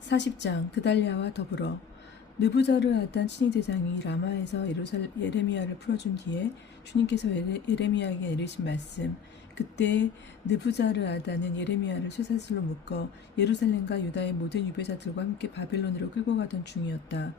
40장 그달랴와 더불어 느부자르아단 친위대장이 라마에서 예레미야를 풀어준 뒤에 주님께서 예레미야에게 내리신 말씀. 그때 느부자르아단은 예레미야를 쇠사슬로 묶어 예루살렘과 유다의 모든 유배자들과 함께 바벨론으로 끌고 가던 중이었다.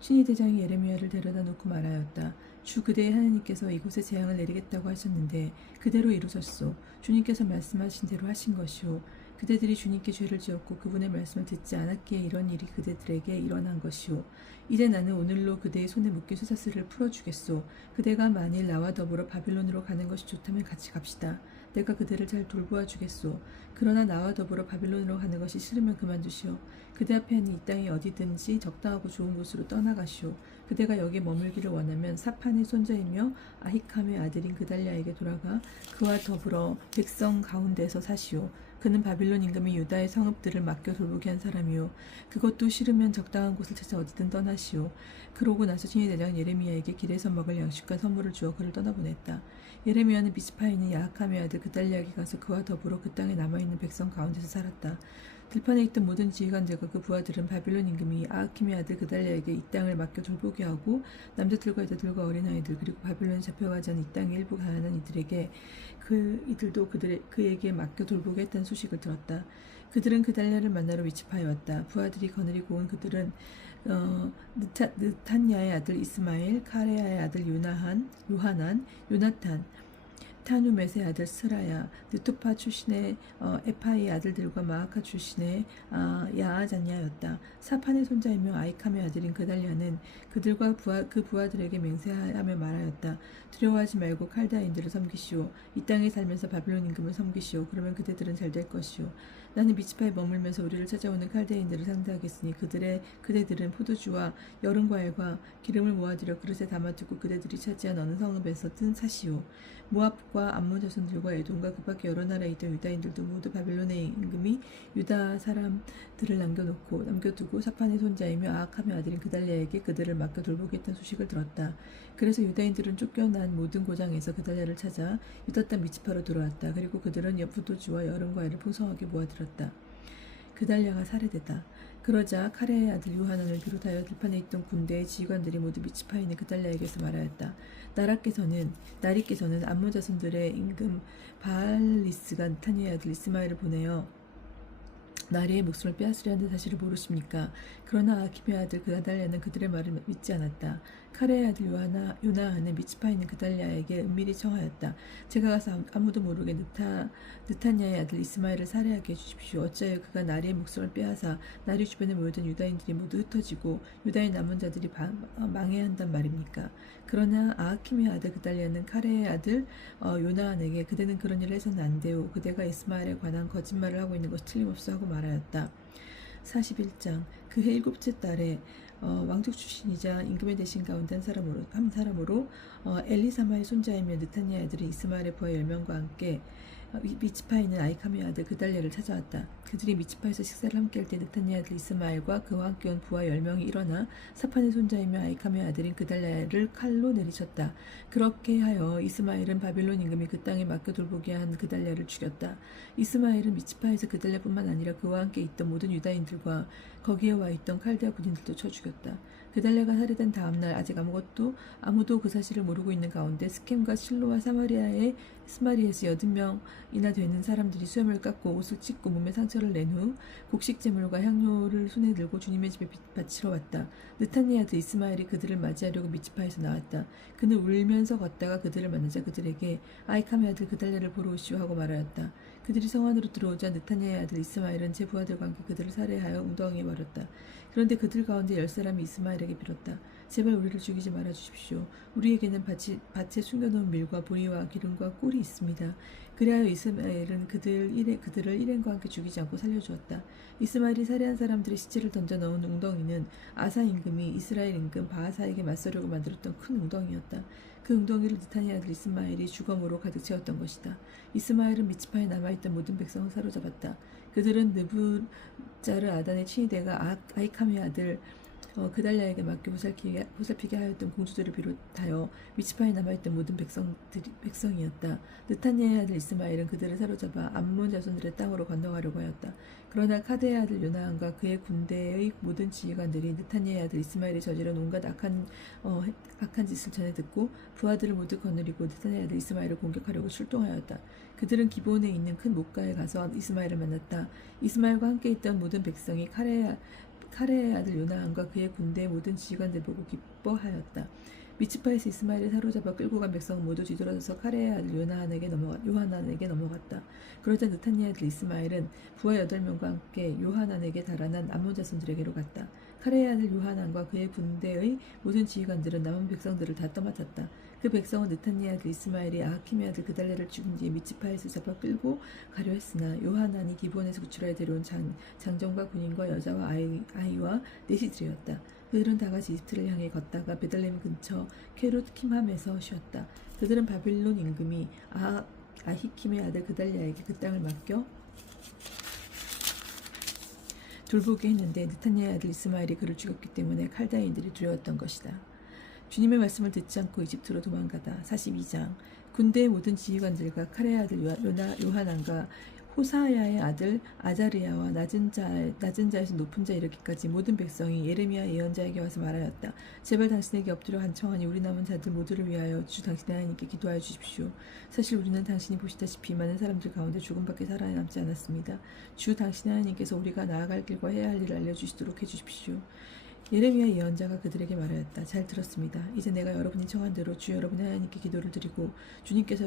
친위대장이 예레미야를 데려다 놓고 말하였다. 주 그대의 하나님께서 이곳에 재앙을 내리겠다고 하셨는데 그대로 이루셨소. 주님께서 말씀하신 대로 하신 것이오. 그대들이 주님께 죄를 지었고 그분의 말씀을 듣지 않았기에 이런 일이 그대들에게 일어난 것이오. 이제 나는 오늘로 그대의 손에 묶인 쇠사슬을 풀어주겠소. 그대가 만일 나와 더불어 바빌론으로 가는 것이 좋다면 같이 갑시다. 내가 그대를 잘 돌보아 주겠소. 그러나 나와 더불어 바빌론으로 가는 것이 싫으면 그만두시오. 그대 앞에 있는 이 땅이 어디든지 적당하고 좋은 곳으로 떠나가시오. 그대가 여기에 머물기를 원하면 사판의 손자이며 아히캄의 아들인 그달랴에게 돌아가 그와 더불어 백성 가운데서 사시오. 그는 바빌론 임금이 유다의 성읍들을 맡겨 돌보게 한 사람이요. 그것도 싫으면 적당한 곳을 찾아 어디든 떠나시오. 그러고 나서 친위대장 예레미야에게 길에서 먹을 양식과 선물을 주어 그를 떠나보냈다. 예레미야는 미스파에 있는 야하캄의 아들 그달랴에게 가서 그와 더불어 그 땅에 남아있는 백성 가운데서 살았다. 들판에 있던 모든 지휘관들과 그 부하들은 바빌론 임금이 아하킴의 아들 그달랴에게 이 땅을 맡겨 돌보게 하고 남자들과 여자들과 어린아이들 그리고 바빌론에 잡혀가지 않은 이 땅의 일부 가난한 이들에게 이들도 그에게 맡겨 돌보게 했다는 소식을 들었다. 그들은 그달랴를 만나러 미츠파에 왔다. 부하들이 거느리고 온 그들은 느탄야의 아들 이스마엘, 카레야의 아들 요하난, 요나탄, 타누멧의 아들 스라야, 느토파 출신의 에파이의 아들들과 마아카 출신의 야아잔야였다. 사판의 손자이며 아이캄의 아들인 그달랴는 그들과 그 부하들에게 맹세하며 말하였다. 두려워하지 말고 칼다인들을 섬기시오. 이 땅에 살면서 바빌론 임금을 섬기시오. 그러면 그대들은 잘 될 것이오. 나는 미츠파에 머물면서 우리를 찾아오는 칼데인들을 상대하겠으니 그대들은 포도주와 여름 과일과 기름을 모아들여 그릇에 담아두고 그대들이 차지한 어느 성읍에서든 사시오. 모압과 암몬 자손들과 에돔과 그 밖에 여러 나라에 있던 유다인들도 모두 바빌론의 임금이 유다 사람들을 남겨두고 사판의 손자이며 아하캄의 아들인 그달랴에게 그들을 맡겨 돌보겠다는 소식을 들었다. 그래서 유다인들은 쫓겨난 모든 고장에서 그달랴를 찾아 유다 땅 미츠파로 돌아왔다. 그리고 그들은 포도주와 여름 과일을 풍성하게 모아들었다. 그달랴가 살해됐다. 그러자 카레의 아들 요하난을 비롯하여 들판에 있던 군대의 지휘관들이 모두 미츠파에 있는 그달랴에게서 말하였다. 나리께서는 암몬 자손들의 임금 바알리스가 느타니의 아들 이스마엘을 보내어 나리의 목숨을 빼앗으려는 사실을 모르십니까? 그러나 아킴의 아들 그달랴는 그들의 말을 믿지 않았다. 카레의 아들 요나하는 미츠파에 있는 그달랴에게 은밀히 청하였다. 제가 가서 아무도 모르게 느타냐의 아들 이스마엘을 살해하게 해주십시오. 어찌하여 그가 나리의 목숨을 빼앗아 나리 주변에 모여든 유다인들이 모두 흩어지고 유다인 남은 자들이 망해야 한단 말입니까? 그러나 아킴의 아들 그달랴는 카레의 아들 요나한에게 그대는 그런 일을 해서는 안 돼요. 그대가 이스마엘에 관한 거짓말을 하고 있는 것이 틀림없어 하고 말하였다. 41장 그해 7째 달에 왕족 출신이자 임금의 대신 가운데 한 사람으로 엘리사마의 손자이며 느타니아의 아들인 이스마엘의 부하 10명과 함께 미츠파에 있는 아이캄의 아들 그달랴를 찾아왔다. 그들이 미츠파에서 식사를 함께 할 때 느타니아의 아들 이스마엘과 그와 함께 온 부하 10명이 일어나 사판의 손자이며 아이캄의 아들인 그달랴를 칼로 내리쳤다. 그렇게 하여 이스마엘은 바빌론 임금이 그 땅에 맡겨 돌보게 한 그달랴를 죽였다. 이스마엘은 미츠파에서 그달랴뿐만 아니라 그와 함께 있던 모든 유다인들과 거기에 와 있던 칼데아 군인들도 쳐 죽였다. 그달랴가 살해된 다음날 아직 아무도 그 사실을 모르고 있는 가운데 스켐과 실로와 스마리에서 80명이나 되는 사람들이 수염을 깎고 옷을 찢고 몸에 상처를 낸 후 곡식 제물과 향료를 손에 들고 주님의 집에 바치러 왔다. 느타니아 아들 이스마엘이 그들을 맞이하려고 미츠파에서 나왔다. 그는 울면서 걷다가 그들을 만나자 그들에게 아이캄의 아들 그달랴를 보러 오시오 하고 말하였다. 그들이 성 안으로 들어오자 느타니아의 아들 이스마엘은 제 부하들과 함께 그들을 살해하여 웅덩이에 버렸다. 그런데 그들 가운데 10사람이 이스마엘에게 빌었다. 제발 우리를 죽이지 말아 주십시오. 우리에게는 밭에 숨겨놓은 밀과 보리와 기름과 꿀이 있습니다. 그리하여 이스마엘은 그들을 일행과 함께 죽이지 않고 살려주었다. 이스마엘이 살해한 사람들의 시체를 던져 넣은 웅덩이는 아사 임금이 이스라엘 임금 바하사에게 맞서려고 만들었던 큰 웅덩이였다. 그 웅덩이를 느타니아 아들 이스마엘이 주검으로 가득 채웠던 것이다. 이스마엘은 미츠파에 남아있던 모든 백성을 사로잡았다. 그들은 느부자르아단의 친위대가 아이캄의 아들 그달랴에게 맡겨 보살피게 하였던 공주들을 비롯하여 미츠파에 남아있던 모든 백성이었다. 느타니아의 아들 이스마엘은 그들을 사로잡아 암몬 자손들의 땅으로 건너가려고 하였다. 그러나 카드의 아들 요나함과 그의 군대의 모든 지휘관들이 느타니아의 아들 이스마엘이 저지른 온갖 악한 짓을 전해 듣고 부하들을 모두 거느리고 느타니아의 아들 이스마엘을 공격하려고 출동하였다. 그들은 기브온에 있는 큰 목가에 가서 이스마엘을 만났다. 이스마엘과 함께 있던 모든 백성이 카레의 아들 요나함과 그의 군대의 모든 지휘관들 보고 기뻐하였다. 미츠파에서 이스마엘을 사로잡아 끌고 간 백성은 모두 뒤돌아서서 카레의 아들 요하난에게 넘어갔다. 그러자 느타니아의 아들 이스마엘은 부하 8명과 함께 요하난에게 달아난 암몬 자손들에게로 갔다. 카레의 아들 요하난과 그의 군대의 모든 지휘관들은 남은 백성들을 다 떠맡았다. 그 백성은 느타니아의 아들 이스마엘이 아하킴의 아들 그달랴를 죽인 뒤에 미츠파에서 잡아 끌고 가려 했으나 요하난이 기브온에서 구출하여 데려온 장정과 군인과 여자와 아이와 내시들이었다. 그들은 다같이 이집트를 향해 걷다가 베들레헴 근처 케롯 킴함에서 쉬었다. 그들은 바빌론 임금이 아히킴의 아들 그달랴에게 그 땅을 맡겨 돌보게 했는데 느타니아의 아들 이스마엘이 그를 죽였기 때문에 칼다인들이 두려웠던 것이다. 주님의 말씀을 듣지 않고 이집트로 도망가다. 42장. 군대의 모든 지휘관들과 카레의 아들 요하난과 호사야의 아들 아자르야와 낮은 자에서 높은 자 이르기까지 모든 백성이 예레미야 예언자에게 와서 말하였다. 제발 당신에게 엎드려 간청하니 우리 남은 자들 모두를 위하여 주 당신의 하나님께 기도하여 주십시오. 사실 우리는 당신이 보시다시피 많은 사람들 가운데 조금밖에 살아남지 않았습니다. 주 당신의 하나님께서 우리가 나아갈 길과 해야 할 일을 알려주시도록 해주십시오. 예레미야 예언자가 그들에게 말하였다. 잘 들었습니다. 이제 내가 여러분이 청한 대로 주 여러분의 하나님께 기도를 드리고 주님께서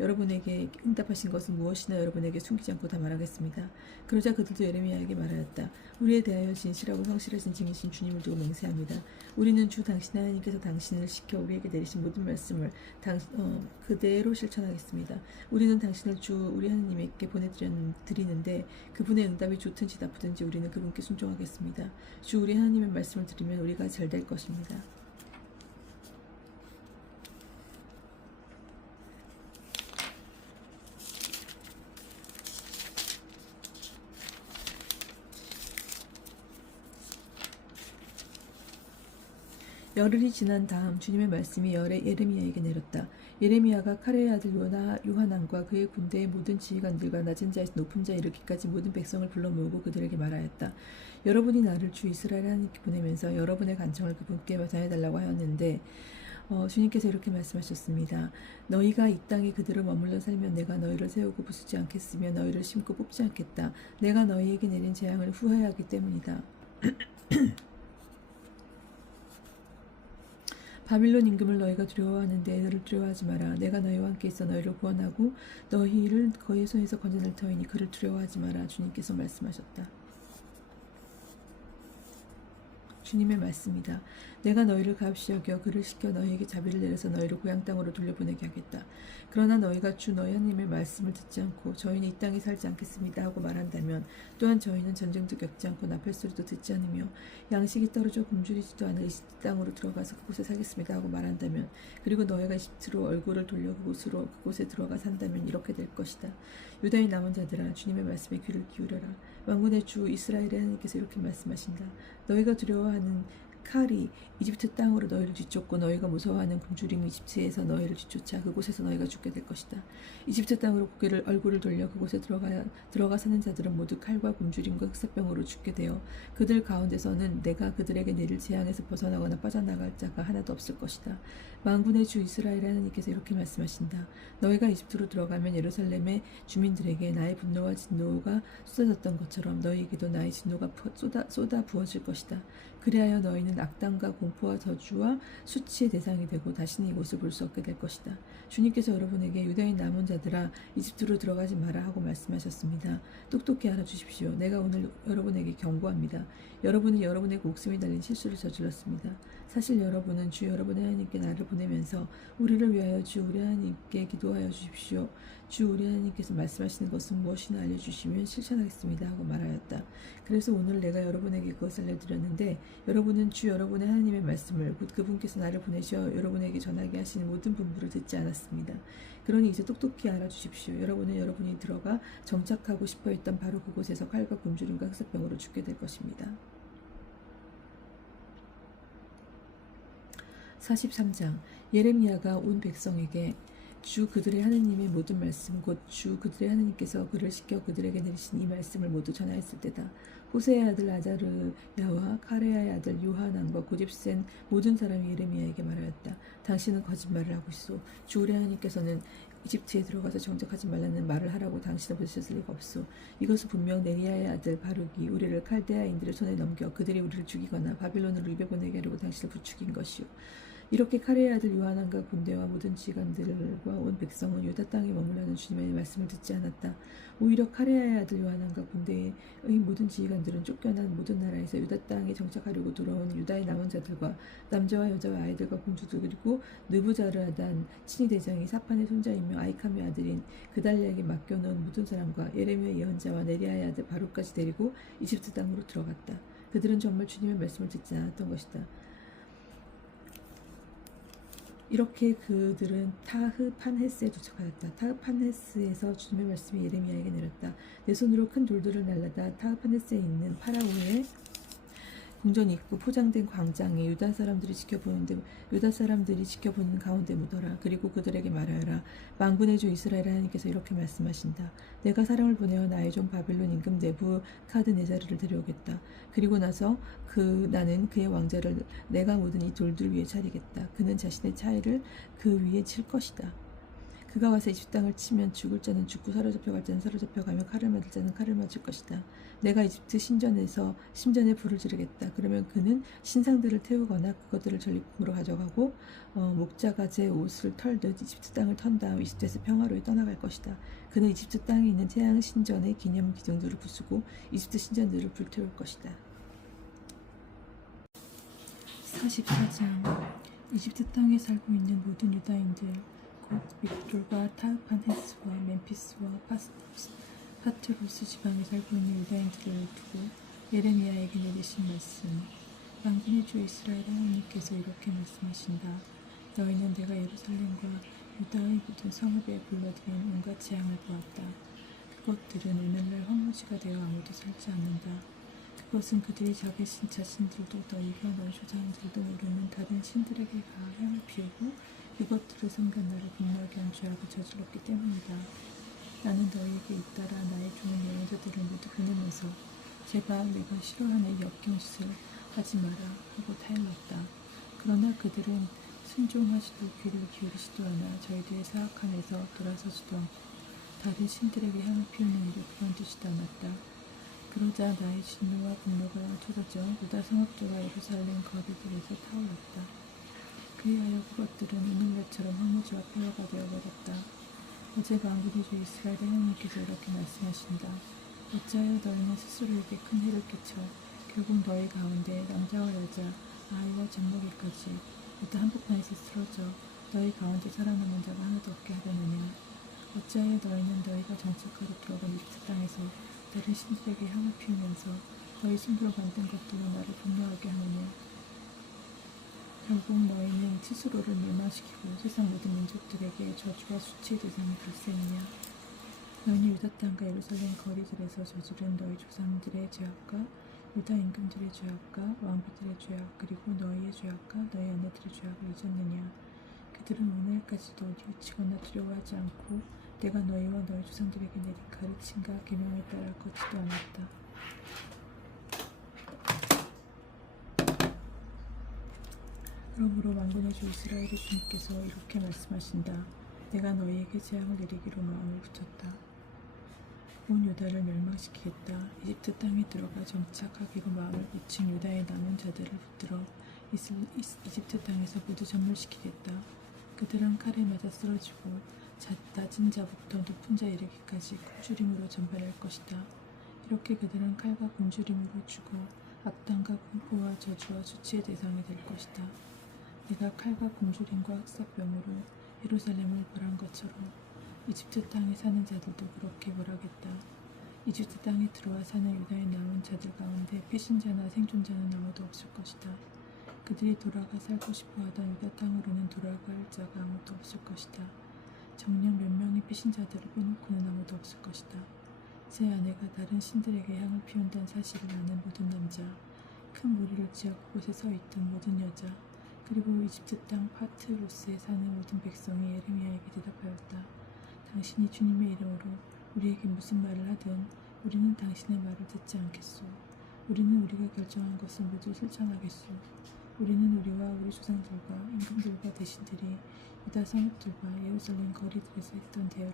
여러분에게 응답하신 것은 무엇이나 여러분에게 숨기지 않고 다 말하겠습니다. 그러자 그들도 예레미야에게 말하였다. 우리에 대하여 진실하고 성실하신 증이신 주님을 두고 맹세합니다. 우리는 주 당신의 하나님께서 당신을 시켜 우리에게 내리신 모든 말씀을 그대로 실천하겠습니다. 우리는 당신을 주 우리 하나님께 보내드리는데 그분의 응답이 좋든지 나쁘든지 우리는 그분께 순종하겠습니다. 주 우리 하나님의 말씀을 들으면 우리가 잘 될 것입니다. 열흘이 지난 다음 주님의 말씀이 예레미야에게 내렸다. 예레미야가 카레의 아들 요하난과 그의 군대의 모든 지휘관들과 낮은 자에서 높은 자 이르기까지 모든 백성을 불러 모으고 그들에게 말하였다. 여러분이 나를 주 이스라엘 하나님께 보내면서 여러분의 간청을 그분께 전해달라고 하였는데 주님께서 이렇게 말씀하셨습니다. 너희가 이 땅에 그대로 머물러 살면 내가 너희를 세우고 부수지 않겠으며 너희를 심고 뽑지 않겠다. 내가 너희에게 내린 재앙을 후회하기 때문이다. 바빌론 임금을 너희가 두려워하는데 그를 두려워하지 마라. 내가 너희와 함께 있어 너희를 구원하고 너희를 그의 손에서 건져낼 터이니 그를 두려워하지 마라. 주님께서 말씀하셨다. 주님의 말씀이다. 내가 너희를 값이 여겨 그를 시켜 너희에게 자비를 내려서 너희를 고향 땅으로 돌려보내게 하겠다. 그러나 너희가 주 너희 하나님의 말씀을 듣지 않고 저희는 이 땅에 살지 않겠습니다 하고 말한다면 또한 저희는 전쟁도 겪지 않고 나팔소리도 듣지 않으며 양식이 떨어져 굶주리지도 않을 이 땅으로 들어가서 그곳에 살겠습니다 하고 말한다면 그리고 너희가 이집트로 얼굴을 돌려 그곳에 들어가 산다면 이렇게 될 것이다. 유다의 남은 자들아 주님의 말씀에 귀를 기울여라. 만군의 주 이스라엘의 하나님께서 이렇게 말씀하신다. 너희가 두려워하는 칼이 이집트 땅으로 너희를 뒤쫓고 너희가 무서워하는 굶주림 이집트에서 너희를 뒤쫓아 그곳에서 너희가 죽게 될 것이다. 이집트 땅으로 얼굴을 돌려 그곳에 들어가 사는 자들은 모두 칼과 굶주림과 흑사병으로 죽게 되어 그들 가운데서는 내가 그들에게 내릴 재앙에서 벗어나거나 빠져나갈 자가 하나도 없을 것이다. 만군의 주 이스라엘 하나님께서 이렇게 말씀하신다. 너희가 이집트로 들어가면 예루살렘의 주민들에게 나의 분노와 진노가 쏟아졌던 것처럼 너희에게도 나의 진노가 쏟아 부어질 것이다. 그리하여 너희는 악당과 공포와 저주와 수치의 대상이 되고 다시는 이곳을 볼 수 없게 될 것이다. 주님께서 여러분에게 유다인 남은 자들아 이집트로 들어가지 마라 하고 말씀하셨습니다. 똑똑히 알아주십시오. 내가 오늘 여러분에게 경고합니다. 여러분은 여러분의 목숨이 달린 실수를 저질렀습니다. 사실 여러분은 주 여러분의 하나님께 나를 보내면서 우리를 위하여 주 우리 하나님께 기도하여 주십시오. 주 우리 하나님께서 말씀하시는 것은 무엇이나 알려주시면 실천하겠습니다 하고 말하였다. 그래서 오늘 내가 여러분에게 그것을 알려드렸는데 여러분은 주 여러분의 하나님의 말씀을 곧 그분께서 나를 보내셔 여러분에게 전하게 하시는 모든 분부를 듣지 않았습니다. 그러니 이제 똑똑히 알아주십시오. 여러분은 여러분이 들어가 정착하고 싶어 했던 바로 그곳에서 칼과 굶주림과 흑사병으로 죽게 될 것입니다. 43장. 예레미야가 온 백성에게 주 그들의 하느님의 모든 말씀 곧 주 그들의 하느님께서 그를 시켜 그들에게 내리신 이 말씀을 모두 전하였을 때다. 호세의 아들 아자르야와 카레야의 아들 요하난과 고집센 모든 사람이 예레미야에게 말하였다. 당신은 거짓말을 하고 있소. 주 우리 하나님께서는 이집트에 들어가서 정착하지 말라는 말을 하라고 당신을 보내셨을 리가 없소. 이것은 분명 네리야의 아들 바룩이 우리를 칼데아인들의 손에 넘겨 그들이 우리를 죽이거나 바빌론으로 입에보내게 하려고 당신을 부추긴 것이오. 이렇게 카레의 아들 요하난과 군대와 모든 지휘관들과 온 백성은 유다 땅에 머물라는 주님의 말씀을 듣지 않았다. 오히려 카레의 아들 요하난과 군대의 모든 지휘관들은 쫓겨난 모든 나라에서 유다 땅에 정착하려고 돌아온 유다의 남은 자들과 남자와 여자와 아이들과 공주들 그리고 느부자르하단 친위 대장이 사판의 손자이며 아이캄의 아들인 그달리에게 맡겨놓은 모든 사람과 예레미야 예언자와 네리야의 아들 바룩까지 데리고 이집트 땅으로 들어갔다. 그들은 정말 주님의 말씀을 듣지 않았던 것이다. 이렇게 그들은 타흐판헤스에 도착하였다. 타흐판헤스에서 주님의 말씀이 예레미야에게 내렸다. 내 손으로 큰 돌들을 날라다 타흐판헤스에 있는 파라오의 궁전이 있고 포장된 광장에 유다 사람들이 지켜보는 가운데 묻어라. 그리고 그들에게 말하여라. 만군의 주 이스라엘 하나님께서 이렇게 말씀하신다. 내가 사람을 보내어 나의 종 바빌론 임금 네부카드네자르를 데려오겠다. 그리고 나서 나는 그의 왕자를 내가 모든 이 돌들 위에 차리겠다. 그는 자신의 차이를 그 위에 칠 것이다. 그가 와서 이집트 땅을 치면 죽을 자는 죽고 사로잡혀갈 자는 사로잡혀가며 칼을 맞을 자는 칼을 맞을 것이다. 내가 이집트 심전에 불을 지르겠다. 그러면 그는 신상들을 태우거나 그것들을 전리품으로 가져가고 목자가제 옷을 털듯 이집트 땅을 턴 다음 이집트에서 평화로이 떠나갈 것이다. 그는 이집트 땅에 있는 태양 신전의 기념 기둥들을 부수고 이집트 신전들을 불태울 것이다. 44장. 이집트 땅에 살고 있는 모든 유다인들 곧 믹돌과 타흐판헤스와 멤피스와 파트로스 지방에 살고 있는 유다인들을 두고 예레미야에게 내리신 말씀. 만군의 주 이스라엘 하나님께서 이렇게 말씀하신다. 너희는 내가 예루살렘과 유다의 모든 성읍에 불러들인 온갖 재앙을 보았다. 그것들은 오늘날 황무지가 되어 아무도 살지 않는다. 그것은 그들이 자기 자신들도 너희가 너희 조상들도 모르는 다른 신들에게 향을 피우고 그것들을 섬겨 나를 분노하게 한 죄악을 저질렀기 때문이다. 나는 너희에게 잇따라 나의 좋은 예언자들을 모두 보내면서 제발 내가 싫어하는 이 역겨운 짓을 하지 마라 하고 타일렀다. 그러나 그들은 순종하지도 귀를 기울이지도 않아 저희들의 사악함에서 돌아서지도 않고 다른 신들에게 향을 피우는 일을 그만두지도 않았다. 그러자 나의 진노와 분노가 터져 유다 성읍들과 예루살렘 거리들에서 타올랐다. 그리하여 그것들은 오늘날처럼 황무지와 폐허가 되어버렸다. 어제 만군의 주 이스라엘의 하나님께서 이렇게 말씀하신다. 어찌하여 너희는 스스로에게 큰 해를 끼쳐 결국 너희 가운데 남자와 여자, 아이와 젖먹이까지 모두 한복판에서 쓰러져 너희 가운데 살아남은 자가 하나도 없게 하려느냐. 어찌하여 너희는 너희가 정착하러 들어간 이집트 땅에서 다른 신들에게 향을 피우면서 너희 손으로 만든 것들로 나를 분노하게 하느냐. 결국 너희는 스스로를 멸망시키고 세상 모든 민족들에게 저주와 수치의 대상이 될 셈이냐. 너희는 유다 땅과 예루살렘 거리들에서 저지른 너희 조상들의 죄악과 유다 임금들의 죄악과 왕비들의 죄악 그리고 너희의 죄악과 너희 아내들의 죄악을 잊었느냐. 그들은 오늘까지도 뉘우치거나 두려워하지 않고 내가 너희와 너희 조상들에게 내린 가르침과 계명에 따라 걷지도 않았다. 그러므로 만군의 주 이스라엘의 주님께서 이렇게 말씀하신다. 내가 너희에게 재앙을 내리기로 마음을 붙였다. 온 유다를 멸망시키겠다. 이집트 땅에 들어가 정착하기로 마음을 붙인 유다의 남은 자들을 붙들어 이집트 땅에서 모두 전멸시키겠다. 그들은 칼에 맞아 쓰러지고 낮은 자부터 높은 자 이르기까지 굶주림으로 전발할 것이다. 이렇게 그들은 칼과 굶주림으로 죽어 악당과 공포와 저주와 수치의 대상이 될 것이다. 내가 칼과 굶주림과 흑사병으로 예루살렘을 벌한 것처럼 이집트 땅에 사는 자들도 그렇게 벌하겠다. 이집트 땅에 들어와 사는 유다의 남은 자들 가운데 피신자나 생존자는 아무도 없을 것이다. 그들이 돌아가 살고 싶어하던 유다 땅으로는 돌아갈 자가 아무도 없을 것이다. 정녕 몇 명의 피신자들을 빼놓고는 아무도 없을 것이다. 새 아내가 다른 신들에게 향을 피운다는 사실을 아는 모든 남자, 큰 무리를 지어 그곳에 서 있던 모든 여자, 그리고 이집트 땅 파트로스에 사는 모든 백성이 예레미야에게 대답하였다. 당신이 주님의 이름으로 우리에게 무슨 말을 하든 우리는 당신의 말을 듣지 않겠소. 우리는 우리가 결정한 것을 모두 실천하겠소. 우리는 우리와 우리 조상들과 임금들과 대신들이 유다 성읍들과 예루살렘 거리들에서 했던 대로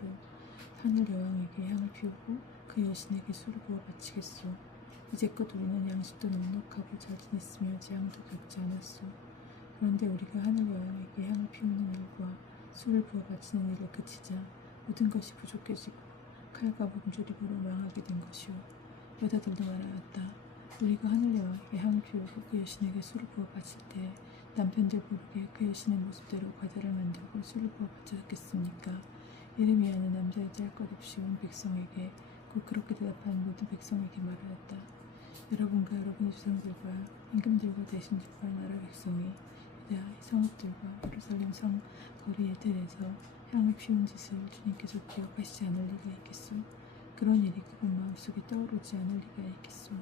하늘 여왕에게 향을 피우고 그 여신에게 술을 부어 바치겠소. 이제껏 우리는 양식도 넉넉하고 잘 지냈으며 재앙도 겪지 않았소. 그런데 우리가 하늘 여왕에게 향을 피우는 일과 술을 부어 바치는 일을 그치자 모든 것이 부족해지고 칼과 굶주림으로 망하게 된 것이오. 여자들도 말하였다. 우리가 하늘 여왕에게 향을 피우고 그 여신에게 술을 부어 바칠 때 남편들 모르게 그 여신의 모습대로 과자를 만들고 술을 부어 바쳤겠습니까? 예레미야는 남자 여자 할 것 없이 온 백성에게 곧 그렇게 대답한 모든 백성에게 말하였다. 여러분과 여러분의 조상들과 임금들과 대신들과 나라 백성이 유다 성읍들과 예루살렘 성 거리들에서 향을 피운 짓을 주님께서 기억하시지 않을 리가 있겠소? 그런 일이 그분 마음속에 떠오르지 않을 리가 있겠소?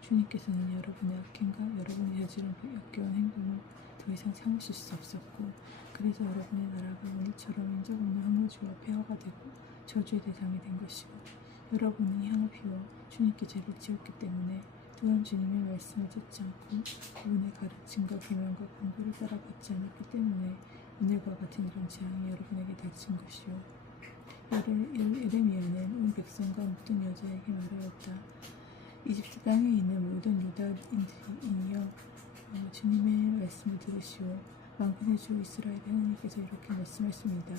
주님께서는 여러분의 악행과 여러분의 저지른 역겨운 행동을 더 이상 참으실 수 없었고, 그래서 여러분의 나라가 오늘처럼 인적 없는 황무지와 폐허가 되고 저주의 대상이 된 것이고, 여러분이 향을 피워 주님께 죄를 지었기 때문에 또한 주님의 말씀을 듣지 않고 그분의 가르침과 계명과 권고를 따라받지 않았기 때문에 오늘과 같은 이런 재앙이 여러분에게 닥친 것이요. 예레미야는 온 백성과 모든 여자에게 말하였다. 이집트 땅에 있는 모든 유다인이여, 주님의 말씀을 들으시오. 만군의 주 이스라엘의 하나님께서 이렇게 말씀하십니다.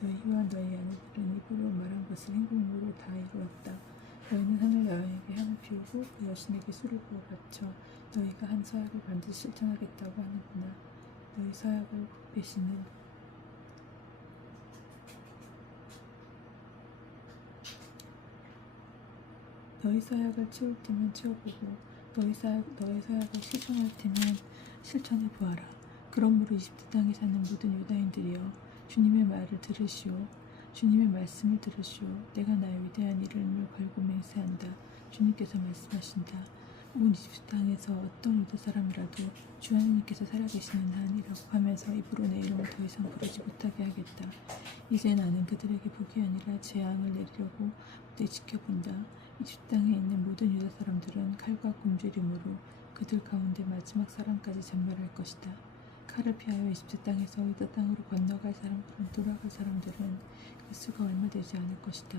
너희와 너희 아내들은 입으로 말한 것을 행동으로 다 이루었다. 너희는 하늘 여왕에게 향을 피우고 그 여신에게 술을 부어 바쳐 너희가 한 서약을 반드시 실천하겠다고 하는구나. 너희 서약을 배신은 너희 서약을 채울 테면 채워보고 너희 서약을 실천할 테면 실천해 보아라. 그러므로 이집트 땅에 사는 모든 유다인들이여, 주님의 말을 들으시오. 주님의 말씀을 들으시오. 내가 나의 위대한 이름을 걸고 맹세한다. 주님께서 말씀하신다. 온 이집트 땅에서 어떤 유다 사람이라도 주 하나님께서 살아계시는 한이라고 하면서 입으로 내 이름을 더 이상 부르지 못하게 하겠다. 이제 나는 그들에게 복이 아니라 재앙을 내리려고 내 지켜본다. 이집트 땅에 있는 모든 유다 사람들은 칼과 굶주림으로 그들 가운데 마지막 사람까지 잔멸할 것이다. 칼을 피하여 이집트 땅에서 유다 땅으로 건너갈 사람들은, 돌아갈 사람들은 그 수가 얼마 되지 않을 것이다.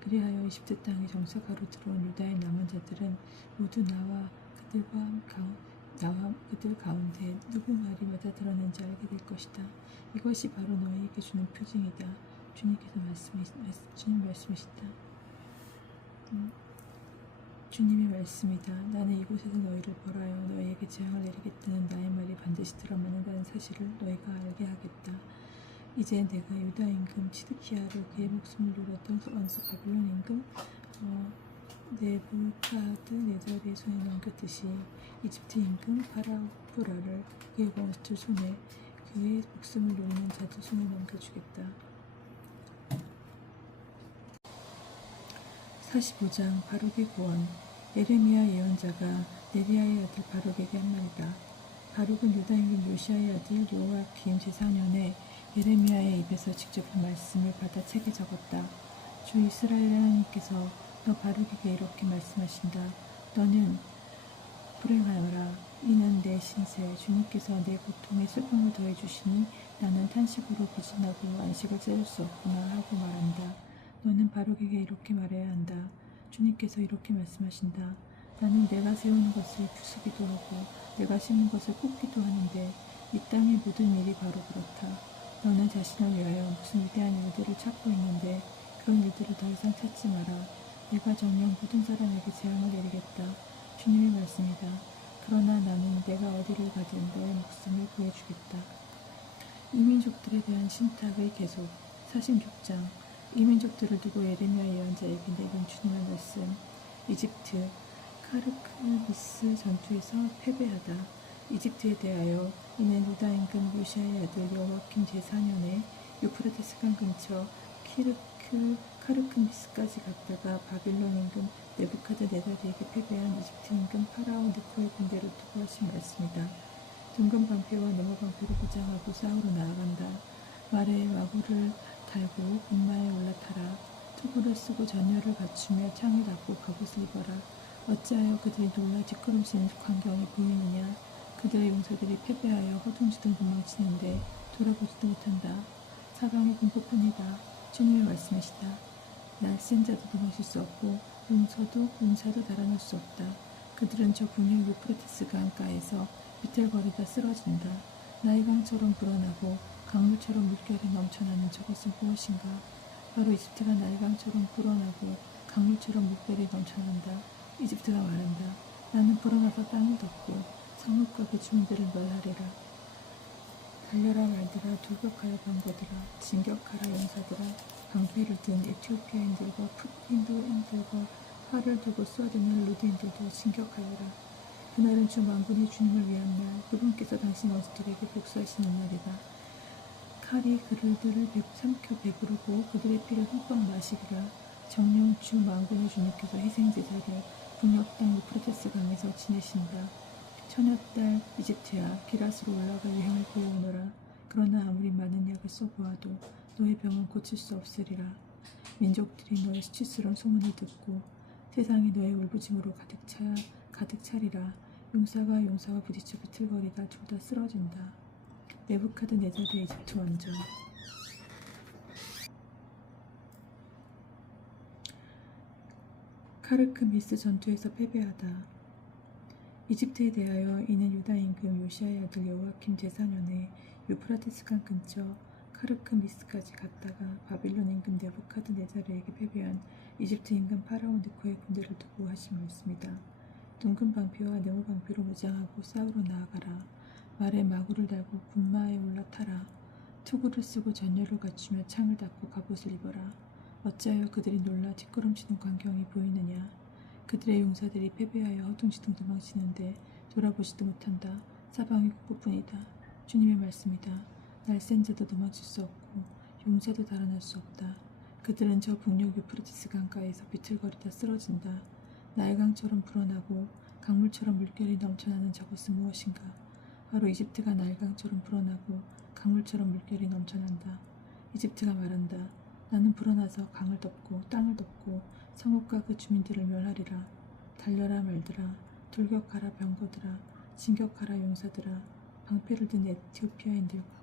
그리하여 이집트 땅에 정착하러 들어온 유다의 남은 자들은 모두 나와 그들 가운데 누구 말이 맞아 들었는지 알게 될 것이다. 이것이 바로 너희에게 주는 표징이다. 주님 말씀이시다. 주님의 말씀이다. 나는 이곳에서 너희를 벌하여 너희에게 재앙을 내리겠다는 나의 말이 반드시 들어맞는다는 사실을 너희가 알게 하겠다. 이제 내가 유다 임금 치드키야를 그의 목숨을 노렸던 원수 바빌론 임금 네부카드네자르의 손에 넘겼듯이 이집트 임금 파라오프라를 그의 원수들 손에, 그의 목숨을 노리는 자들 손에 넘겨주겠다. 45장 바룩의 고언. 예레미야 예언자가 네리야의 아들 바룩에게 한 말이다. 바룩은 유다 임금 요시야의 아들 요아kim 제4년에 예레미야의 입에서 직접 그 말씀을 받아 책에 적었다. 주 이스라엘 하나님께서 너 바룩에게 이렇게 말씀하신다. 너는 불행하여라. 이는 내 신세, 주님께서 내 고통에 슬픔을 더해주시니 나는 탄식으로 기진하고 안식을 찾을 수 없구나 하고 말한다. 너는 바룩에게 이렇게 말해야 한다. 주님께서 이렇게 말씀하신다. 나는 내가 세우는 것을 부수기도 하고 내가 심은 것을 뽑기도 하는데 이 땅의 모든 일이 바로 그렇다. 너는 자신을 위하여 무슨 위대한 일들을 찾고 있는데 그런 일들을 더 이상 찾지 마라. 내가 정녕 모든 사람에게 재앙을 내리겠다. 주님의 말씀이다. 그러나 나는 내가 어디를 가든 너의 목숨을 구해주겠다. 이민족들에 대한 신탁의 계속. 46장. 이민족들을 두고 예레미야 예언자에게 내린 주님의 말씀. 이집트 카르크미스 전투에서 패배하다. 이집트에 대하여 이는 유다 임금 요시야의 아들 요아kim 제4년에 유프라테스 강 근처 카르크미스까지 갔다가 바빌론 임금 네부카드네자르에게 패배한 이집트 임금 파라오 느코의 군대를 두고 하신 말씀이다. 둥근 방패와 네모 방패로 무장하고 싸우러 나아간다. 말에 마구를 달고 군마에 올라타라. 투구를 쓰고 전열을 갖추며 창을 닫고 갑옷을 입어라. 어찌하여 그들이 놀라 뒷걸음치는 광경이 보이느냐. 그들의 용사들이 패배하여 허둥지둥 도망치는데 돌아보지도 못한다. 사방이 공포뿐이다. 주님의 말씀이시다. 날쌘 자도 도망칠 수 없고 용사도 달아날 수 없다. 그들은 저 분명 유프라테스 강가에서 비틀거리다 쓰러진다. 나일강처럼 불어나고 강물처럼 물결이 넘쳐나는 저것은 무엇인가? 바로 이집트가 나일강처럼 불어나고 강물처럼 물결이 넘쳐난다. 이집트가 말한다. 나는 불어나서 땅을 덮고 성읍과 그 주민들을 멸하리라. 달려라 말들아, 돌격하여 병거들아, 진격하라 용사들아. 방패를 든 에티오피아인들과 풋인도인들과 활을 들고 쏘아대는 루드인들도 진격하여라. 그날은 주 만군의 주님을 위한 날, 그분께서 당신 원수들에게 복수하시는 날이다. 칼이 그들을 삼켜 배부르고 그들의 피를 흠뻑 마시리라. 정령 주 만군의 주님께서 희생제사를 북녘 땅 유프라테스 강에서 지내신다. 처녀딸 이집트야, 기랏으로 올라가 유행을 보여오너라. 그러나 아무리 많은 약을 써보아도 너의 병은 고칠 수 없으리라. 민족들이 너의 수치스러운 소문을 듣고 세상이 너의 울부짖음으로 가득 차리라. 용사가 부딪혀 비틀거리다 둘 다 쓰러진다. 네부카드네자르의 이집트 왕정. 카르크미스 전투에서 패배하다. 이집트에 대하여 이는 유다 임금 요시아의 아들 여호아킴 제4년에 유프라테스강 근처 카르크미스까지 갔다가 바빌론 임금 네부카드네자르에게 패배한 이집트 임금 파라오 느코의 군대를 두고 하신 말씀이다. 둥근 방패와 네모 방패로 무장하고 싸우러 나아가라. 말에 마구를 달고 군마에 올라타라. 투구를 쓰고 전열을 갖추며 창을 닫고 갑옷을 입어라. 어찌하여 그들이 놀라 뒷걸음치는 광경이 보이느냐. 그들의 용사들이 패배하여 허둥지둥 도망치는데 돌아보지도 못한다. 사방이 공포뿐이다. 주님의 말씀이다. 날쌘 자도 도망칠 수 없고 용사도 달아날 수 없다. 그들은 저 북녘 유프라테스 강가에서 비틀거리다 쓰러진다. 나일강처럼 불어나고 강물처럼 물결이 넘쳐나는 저것은 무엇인가? 바로 이집트가 나일강처럼 불어나고 강물처럼 물결이 넘쳐난다. 이집트가 말한다. 나는 불어나서 강을 덮고 땅을 덮고 성읍과 그 주민들을 멸하리라. 달려라 말들아, 돌격하라 병거들아, 진격하라 용사들아. 방패를 든 에티오피아인들과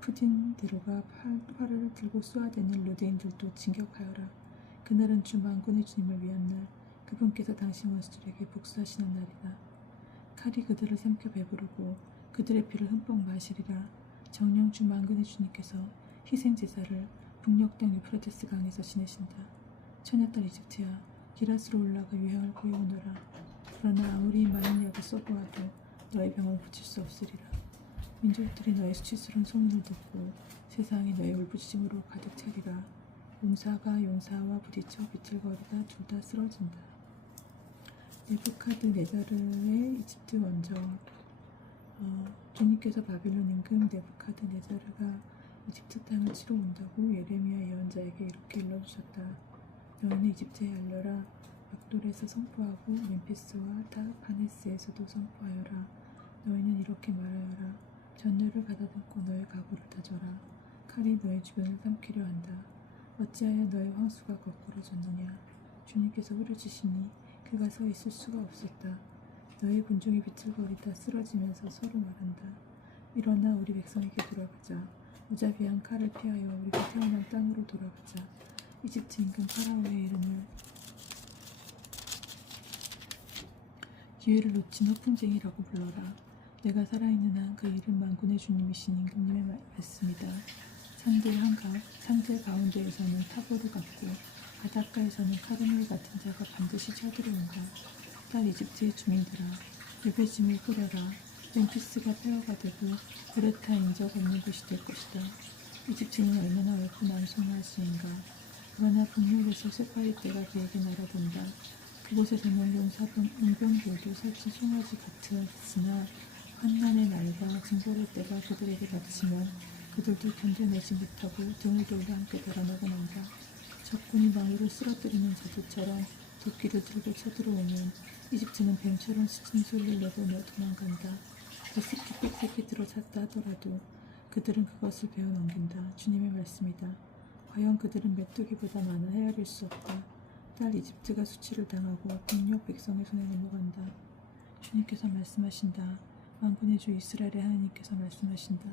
푸딘들과 활을 들고 쏘아대는 루드인들도 진격하여라. 그날은 주 만군의 주님을 위한 날, 그분께서 당신 원수들에게 복수하시는 날이다. 칼이 그들을 삼켜 배부르고 그들의 피를 흠뻑 마시리라. 정령 주 만군의 주님께서 희생제사를 북녘 땅 유프라테스 강에서 지내신다. 처녀딸 이집트야, 기랏으로 올라가 유행을 보여오너라. 그러나 아무리 많은 약을 써보아도 너의 병을 고칠 수 없으리라. 민족들이 너의 수치스러운 소문을 듣고 세상이 너의 울부짖음으로 가득 차리라. 용사가 용사와 부딪혀 비틀거리다 둘 다 쓰러진다. 네부카드네자르의 이집트 원정. 주님께서 바빌론 임금 네부카드네자르가 이집트 땅을 치러 온다고 예레미야 예언자에게 이렇게 일러주셨다. 너희는 이집트에 알려라. 막돌에서 선포하고 멤피스와 타파네스에서도 선포하여라. 너희는 이렇게 말하여라. 전열을 가다듬고 너의 각오를 다져라. 칼이 너의 주변을 삼키려 한다. 어찌하여 너의 황수가 거꾸러졌느냐. 주님께서 후려치시니 그가 서 있을 수가 없었다. 너의 군중이 비틀거리다 쓰러지면서 서로 말한다. 일어나 우리 백성에게 돌아가자. 무자비한 칼을 피하여 우리가 태어난 땅으로 돌아가자. 이집트 임금 파라오의 이름을 기회를 놓친 허풍쟁이라고 불러라. 내가 살아있는 한 그 이름 만군의 주님이신 임금님의 말씀이다. 산들 가운데에서는 타보를 갖고 바닷가에서는 카르멜 같은 자가 반드시 쳐들어온다. 딸 이집트의 주민들아, 유배짐을 뿌려라. 멤피스가 폐허가 되고 그레타 인적 없는 곳이 될 것이다. 이집트는 얼마나 외고 난송할지인가. 그러나 북녘에서 쇠파리 떼가 그에게 날아든다. 그곳에서는 용병들도 살찐 송아지 같으나 환난의 날과 징벌의 때가 그들에게 닥치면 그들도 견뎌내지 못하고 등을 돌려 함께 달아나고 만다. 적군이 망우를 쓰러뜨리는 자들처럼 도끼를 들고 쳐들어오면 이집트는 뱀처럼 스친 소리를 내보며 도망간다. 빽새끼 들어찼다 하더라도 그들은 그것을 배워 넘긴다. 주님의 말씀이다. 과연 그들은 메뚜기보다 많아 헤아릴 수 없다. 딸 이집트가 수치를 당하고 북녘 백성의 손에 넘어간다. 주님께서 말씀하신다. 만군의 주 이스라엘의 하나님께서 말씀하신다.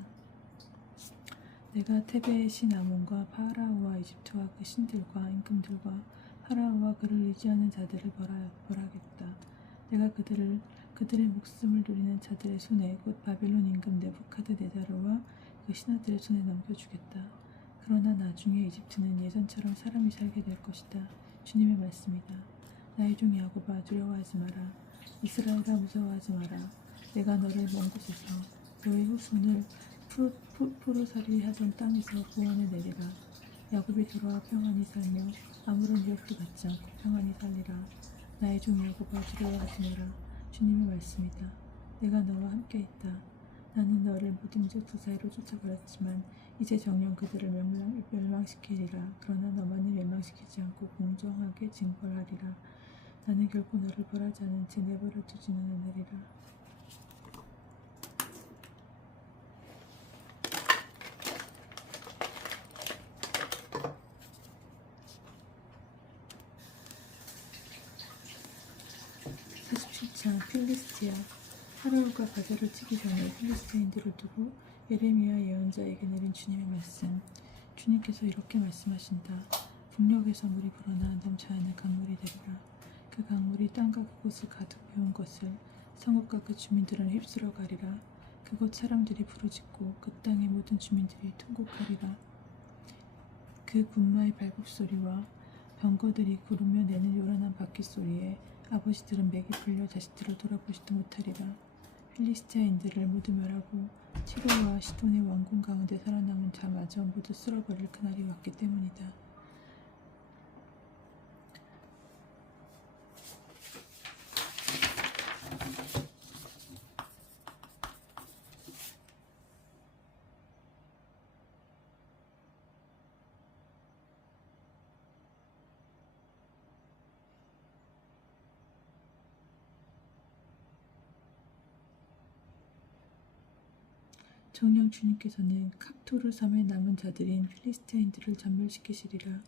내가 테베의 신 아몬과 파라오와 이집트와 그 신들과 임금들과 파라오와 그를 의지하는 자들을 벌하겠다. 내가 그들의 목숨을 노리는 자들의 손에 곧 바벨론 임금 네부카드네자르와 그 신하들의 손에 넘겨주겠다. 그러나 나중에 이집트는 예전처럼 사람이 살게 될 것이다. 주님의 말씀이다. 나의 종 야곱아 두려워하지 마라. 이스라엘아 무서워하지 마라. 내가 너를 먼 곳에서 너의 후손을 포로살이 하던 땅에서 구원해 내리라. 야곱이 돌아와 평안히 살며 아무런 위협도 받지 않고 평안히 살리라. 나의 종 야곱아 두려워하지 마라. 주님의 말씀이다. 내가 너와 함께 있다. 나는 너를 모든 족속 사이로 쫓아버렸지만 이제 정녕 그들을 멸망시키리라. 그러나 너만은 멸망시키지 않고 공정하게 징벌하리라. 나는 결코 너를 벌하지 않은 채 내버려 두지는 않으리라. 필리스티아. 파라오가 가자를 치기 전에 필리스티인들을 두고 예레미야 예언자에게 내린 주님의 말씀. 주님께서 이렇게 말씀하신다. 북녘에서 물이 불어나 넘쳐야 하는 강물이 되리라. 그 강물이 땅과 그곳을 가득 메운 것을 성읍과 그 주민들은 휩쓸어 가리라. 그곳 사람들이 부르짖고 그 땅의 모든 주민들이 통곡하리라. 그 군마의 발굽소리와 병거들이 구르며 내는 요란한 바퀴소리에 아버지들은 맥이 풀려 자식들을 돌아보지도 못하리라. 필리스티아인들을 모두 멸하고 티로와 시돈의 왕궁 가운데 살아남은 자마저 모두 쓸어버릴 그날이 왔기 때문이다. 정녕 주님께서는 갑토르 섬에 남은 자들인 필리스티아인들을 전멸시키시리라.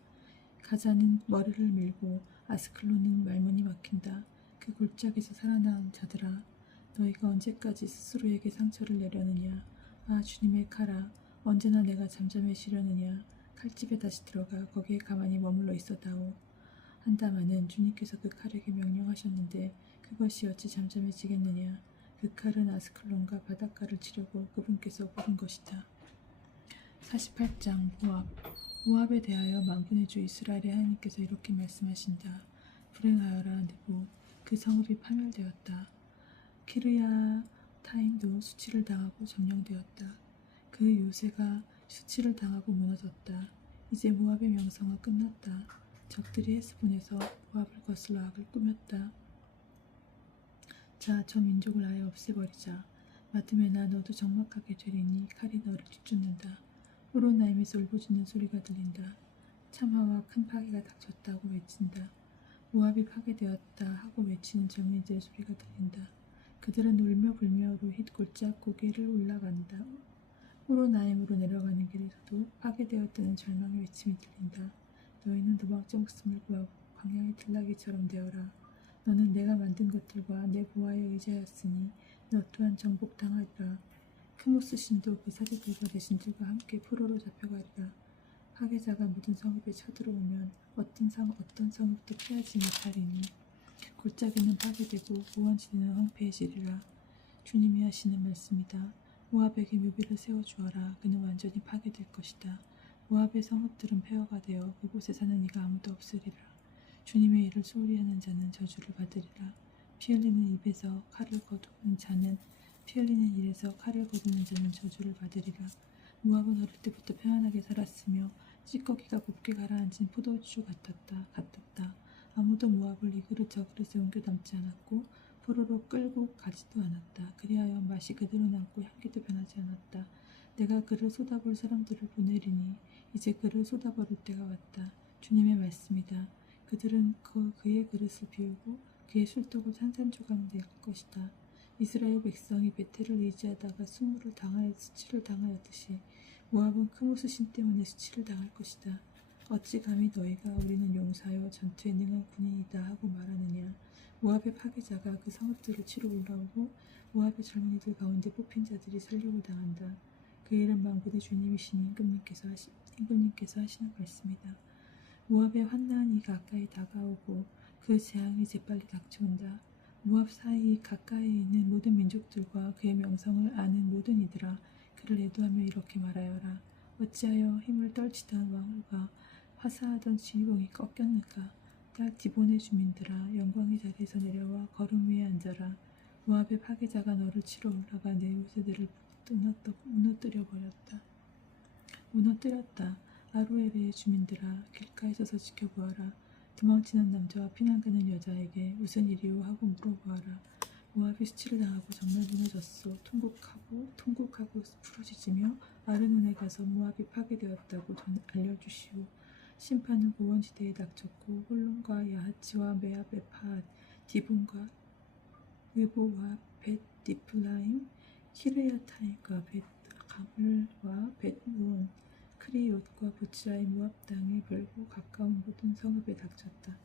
가자는 머리를 밀고 아스클론은 말문이 막힌다. 그 골짜기에서 살아남은 자들아, 너희가 언제까지 스스로에게 상처를 내려느냐. 아, 주님의 칼아, 언제나 내가 잠잠해지려느냐. 칼집에 다시 들어가 거기에 가만히 머물러 있어다오. 한다마는 주님께서 그 칼에게 명령하셨는데 그것이 어찌 잠잠해지겠느냐. 그 칼은 아스클론과 바닷가를 치려고 그분께서 부른 것이다. 48장 모압에 대하여 만군의 주 이스라엘의 하나님께서 이렇게 말씀하신다. 불행하여라 느보, 그 성읍이 파멸되었다. 키르야타임도 수치를 당하고 점령되었다. 그 요새가 수치를 당하고 무너졌다. 이제 모압의 명성은 끝났다. 적들이 헤스본에서 모압을 거슬러 악을 꾸몄다. 자, 저 민족을 아예 없애버리자. 마드메나 너도 적막하게 되리니 칼이 너를 뒤쫓는다. 호로나임에서 울부짖는 소리가 들린다. 참화와 큰 파괴가 닥쳤다고 외친다. 모압이 파괴되었다 하고 외치는 젊은이들의 소리가 들린다. 그들은 울며 불며로 힛 골짜 고개를 올라간다. 호로나임으로 내려가는 길에서도 파괴되었다는 절망의 외침이 들린다. 너희는 도망쳐 목숨을 구하고 광야의 들나귀처럼 되어라. 너는 내가 만든 것들과 내 보화에 의지하였으니 너 또한 정복당하리라. 크모스 신도 그 사제들과 내 신들과 함께 포로로 잡혀가리라. 파괴자가 모든 성읍에 쳐들어오면 어떤 성읍도 피하지 못하리니 골짜기는 파괴되고 모원지대는 황폐해지리라. 주님이 하시는 말씀이다. 모압에게 묘비를 세워주어라. 그는 완전히 파괴될 것이다. 모압의 성읍들은 폐허가 되어 그곳에 사는 이가 아무도 없으리라. 주님의 일을 소홀히 하는 자는 저주를 받으리라. 피 흘리는 입에서 칼을 거두는 자는 피 흘리는 일에서 칼을 거두는 자는 저주를 받으리라. 모압은 어릴 때부터 평안하게 살았으며 찌꺼기가 곱게 가라앉은 포도주 같았다. 아무도 모압을 이 그릇 저 그릇에 옮겨 담지 않았고 포로로 끌고 가지도 않았다. 그리하여 맛이 그대로 남고 향기도 변하지 않았다. 내가 그를 쏟아볼 사람들을 보내리니 이제 그를 쏟아버릴 때가 왔다. 주님의 말씀이다. 그들은 그의 그릇을 비우고 그의 술떡을 산산조각 낼 것이다. 이스라엘 백성이 베텔을 의지하다가 수치를 당하였듯이 모압은 크모스신 때문에 수치를 당할 것이다. 어찌 감히 너희가 우리는 용사여 전투에 능한 군인이다 하고 말하느냐. 모압의 파괴자가 그 성읍들을 치러 올라오고 모압의 젊은이들 가운데 뽑힌 자들이 살육을 당한다. 그 일은 만군의 주님이신 임금님께서 하시는 말씀이다. 모압의 환난이 가까이 다가오고 그 재앙이 재빨리 닥쳐온다. 모압 사이 가까이 있는 모든 민족들과 그의 명성을 아는 모든 이들아, 그를 애도하며 이렇게 말하여라. 어찌하여 힘을 떨치던 왕후가 화사하던 지휘봉이 꺾였는가. 딱 디본의 주민들아, 영광의 자리에서 내려와 걸음 위에 앉아라. 모압의 파괴자가 너를 치러 올라가 내 요새들을 무너뜨렸다. 아로에르의 주민들아, 길가에 서서 지켜보아라. 도망치는 남자와 피난 가는 여자에게 무슨 일이오 하고 물어보아라. 모압이 수치를 당하고 정말 무너졌소. 통곡하고 부르짖으며 아르논에 가서 모압이 파괴되었다고 알려주시오. 심판은 고원지대에 닥쳤고 홀론과 야하치와 메아베팟, 디본과 느보와 벳 디플라임, 키르야타임과 벳 가물과 벳 무온, 크리옷과 보츠라의 모압 땅에 멀고 가까운 모든 성읍에 닥쳤다.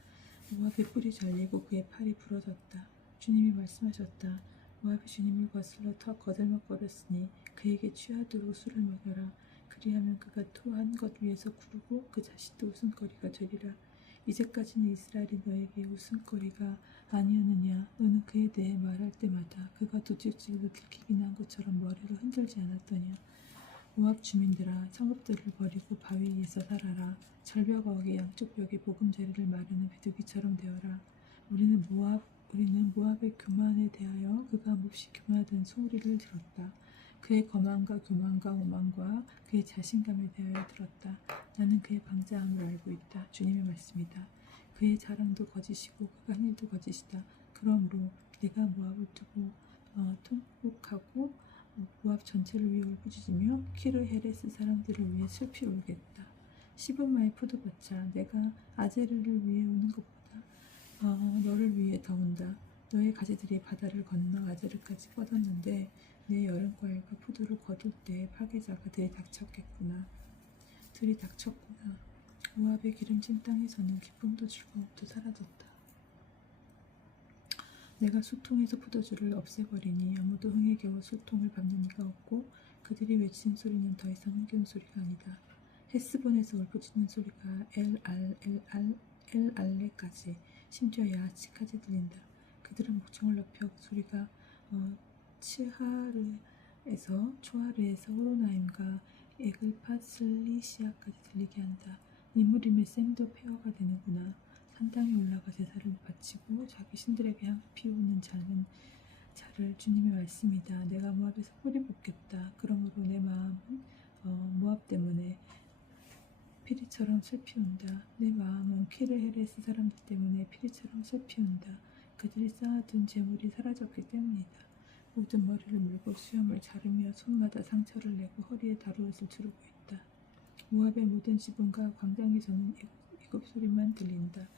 모압의 뿔이 잘리고 그의 팔이 부러졌다. 주님이 말씀하셨다. 모압이 주님을 거슬러 거들먹거렸으니 그에게 취하도록 술을 먹여라. 그리하면 그가 토한 것 위에서 구르고 그 자신도 웃음거리가 되리라. 이제까지는 이스라엘이 너에게 웃음거리가 아니었느냐. 너는 그에 대해 말할 때마다 그가 도둑질로 들키긴 한 것처럼 머리를 흔들지 않았더냐. 모압 주민들아, 성읍들을 버리고 바위 위에서 살아라. 절벽 어귀 양쪽 벽에 보금자리를 마르는 비둘기처럼 되어라. 우리는 모압의 교만에 대하여 그가 몹시 교만하다는 소리를 들었다. 그의 거만과 교만과 오만과 그의 자신감에 대하여 들었다. 나는 그의 방자함을 알고 있다. 주님의 말씀이다. 그의 자랑도 거짓이고 그가 한 일도 거짓이다. 그러므로 내가 모압을 두고 통곡하고 모압 전체를 위해 울부짖으며 키르헤레스 사람들을 위해 슬피 울겠다. 시브마의 포도밭아, 내가 아제르를 위해 우는 것보다 너를 위해 더 운다. 너의 가지들이 바다를 건너 아제르까지 뻗었는데 내 여름과일과 포도를 거둘 때 파괴자가 들이닥쳤구나. 모압의 기름진 땅에서는 기쁨도 즐거움도 사라졌다. 내가 수통에서 포도주를 없애버리니 아무도 흥에 겨워 수통을 밟는 이가 없고 그들이 외치는 소리는 더 이상 흥겨운 소리가 아니다. 헤스본에서 울부짖는 소리가 엘알레까지 심지어 야하치까지 들린다. 그들은 목청을 높여 그 소리가 초하르에서 호로나임과 에글파슬리시아까지 들리게 한다. 니무림의 샘도 폐허가 되는구나. 산당에 올라가 제사를 바치고 자기 신들에게 향 피우는 자를 주님의 말씀이다. 내가 모압에서 뿌리 뽑겠다. 그러므로 내 마음은 모압 때문에 피리처럼 슬피운다. 내 마음은 키르헤레스 사람들 때문에 피리처럼 슬피운다. 그들이 쌓아둔 재물이 사라졌기 때문이다. 모든 머리를 물고 수염을 자르며 손마다 상처를 내고 허리에 다루옷을 두르고 있다. 모압의 모든 지붕과 광장에서는 애굽 소리만 들린다.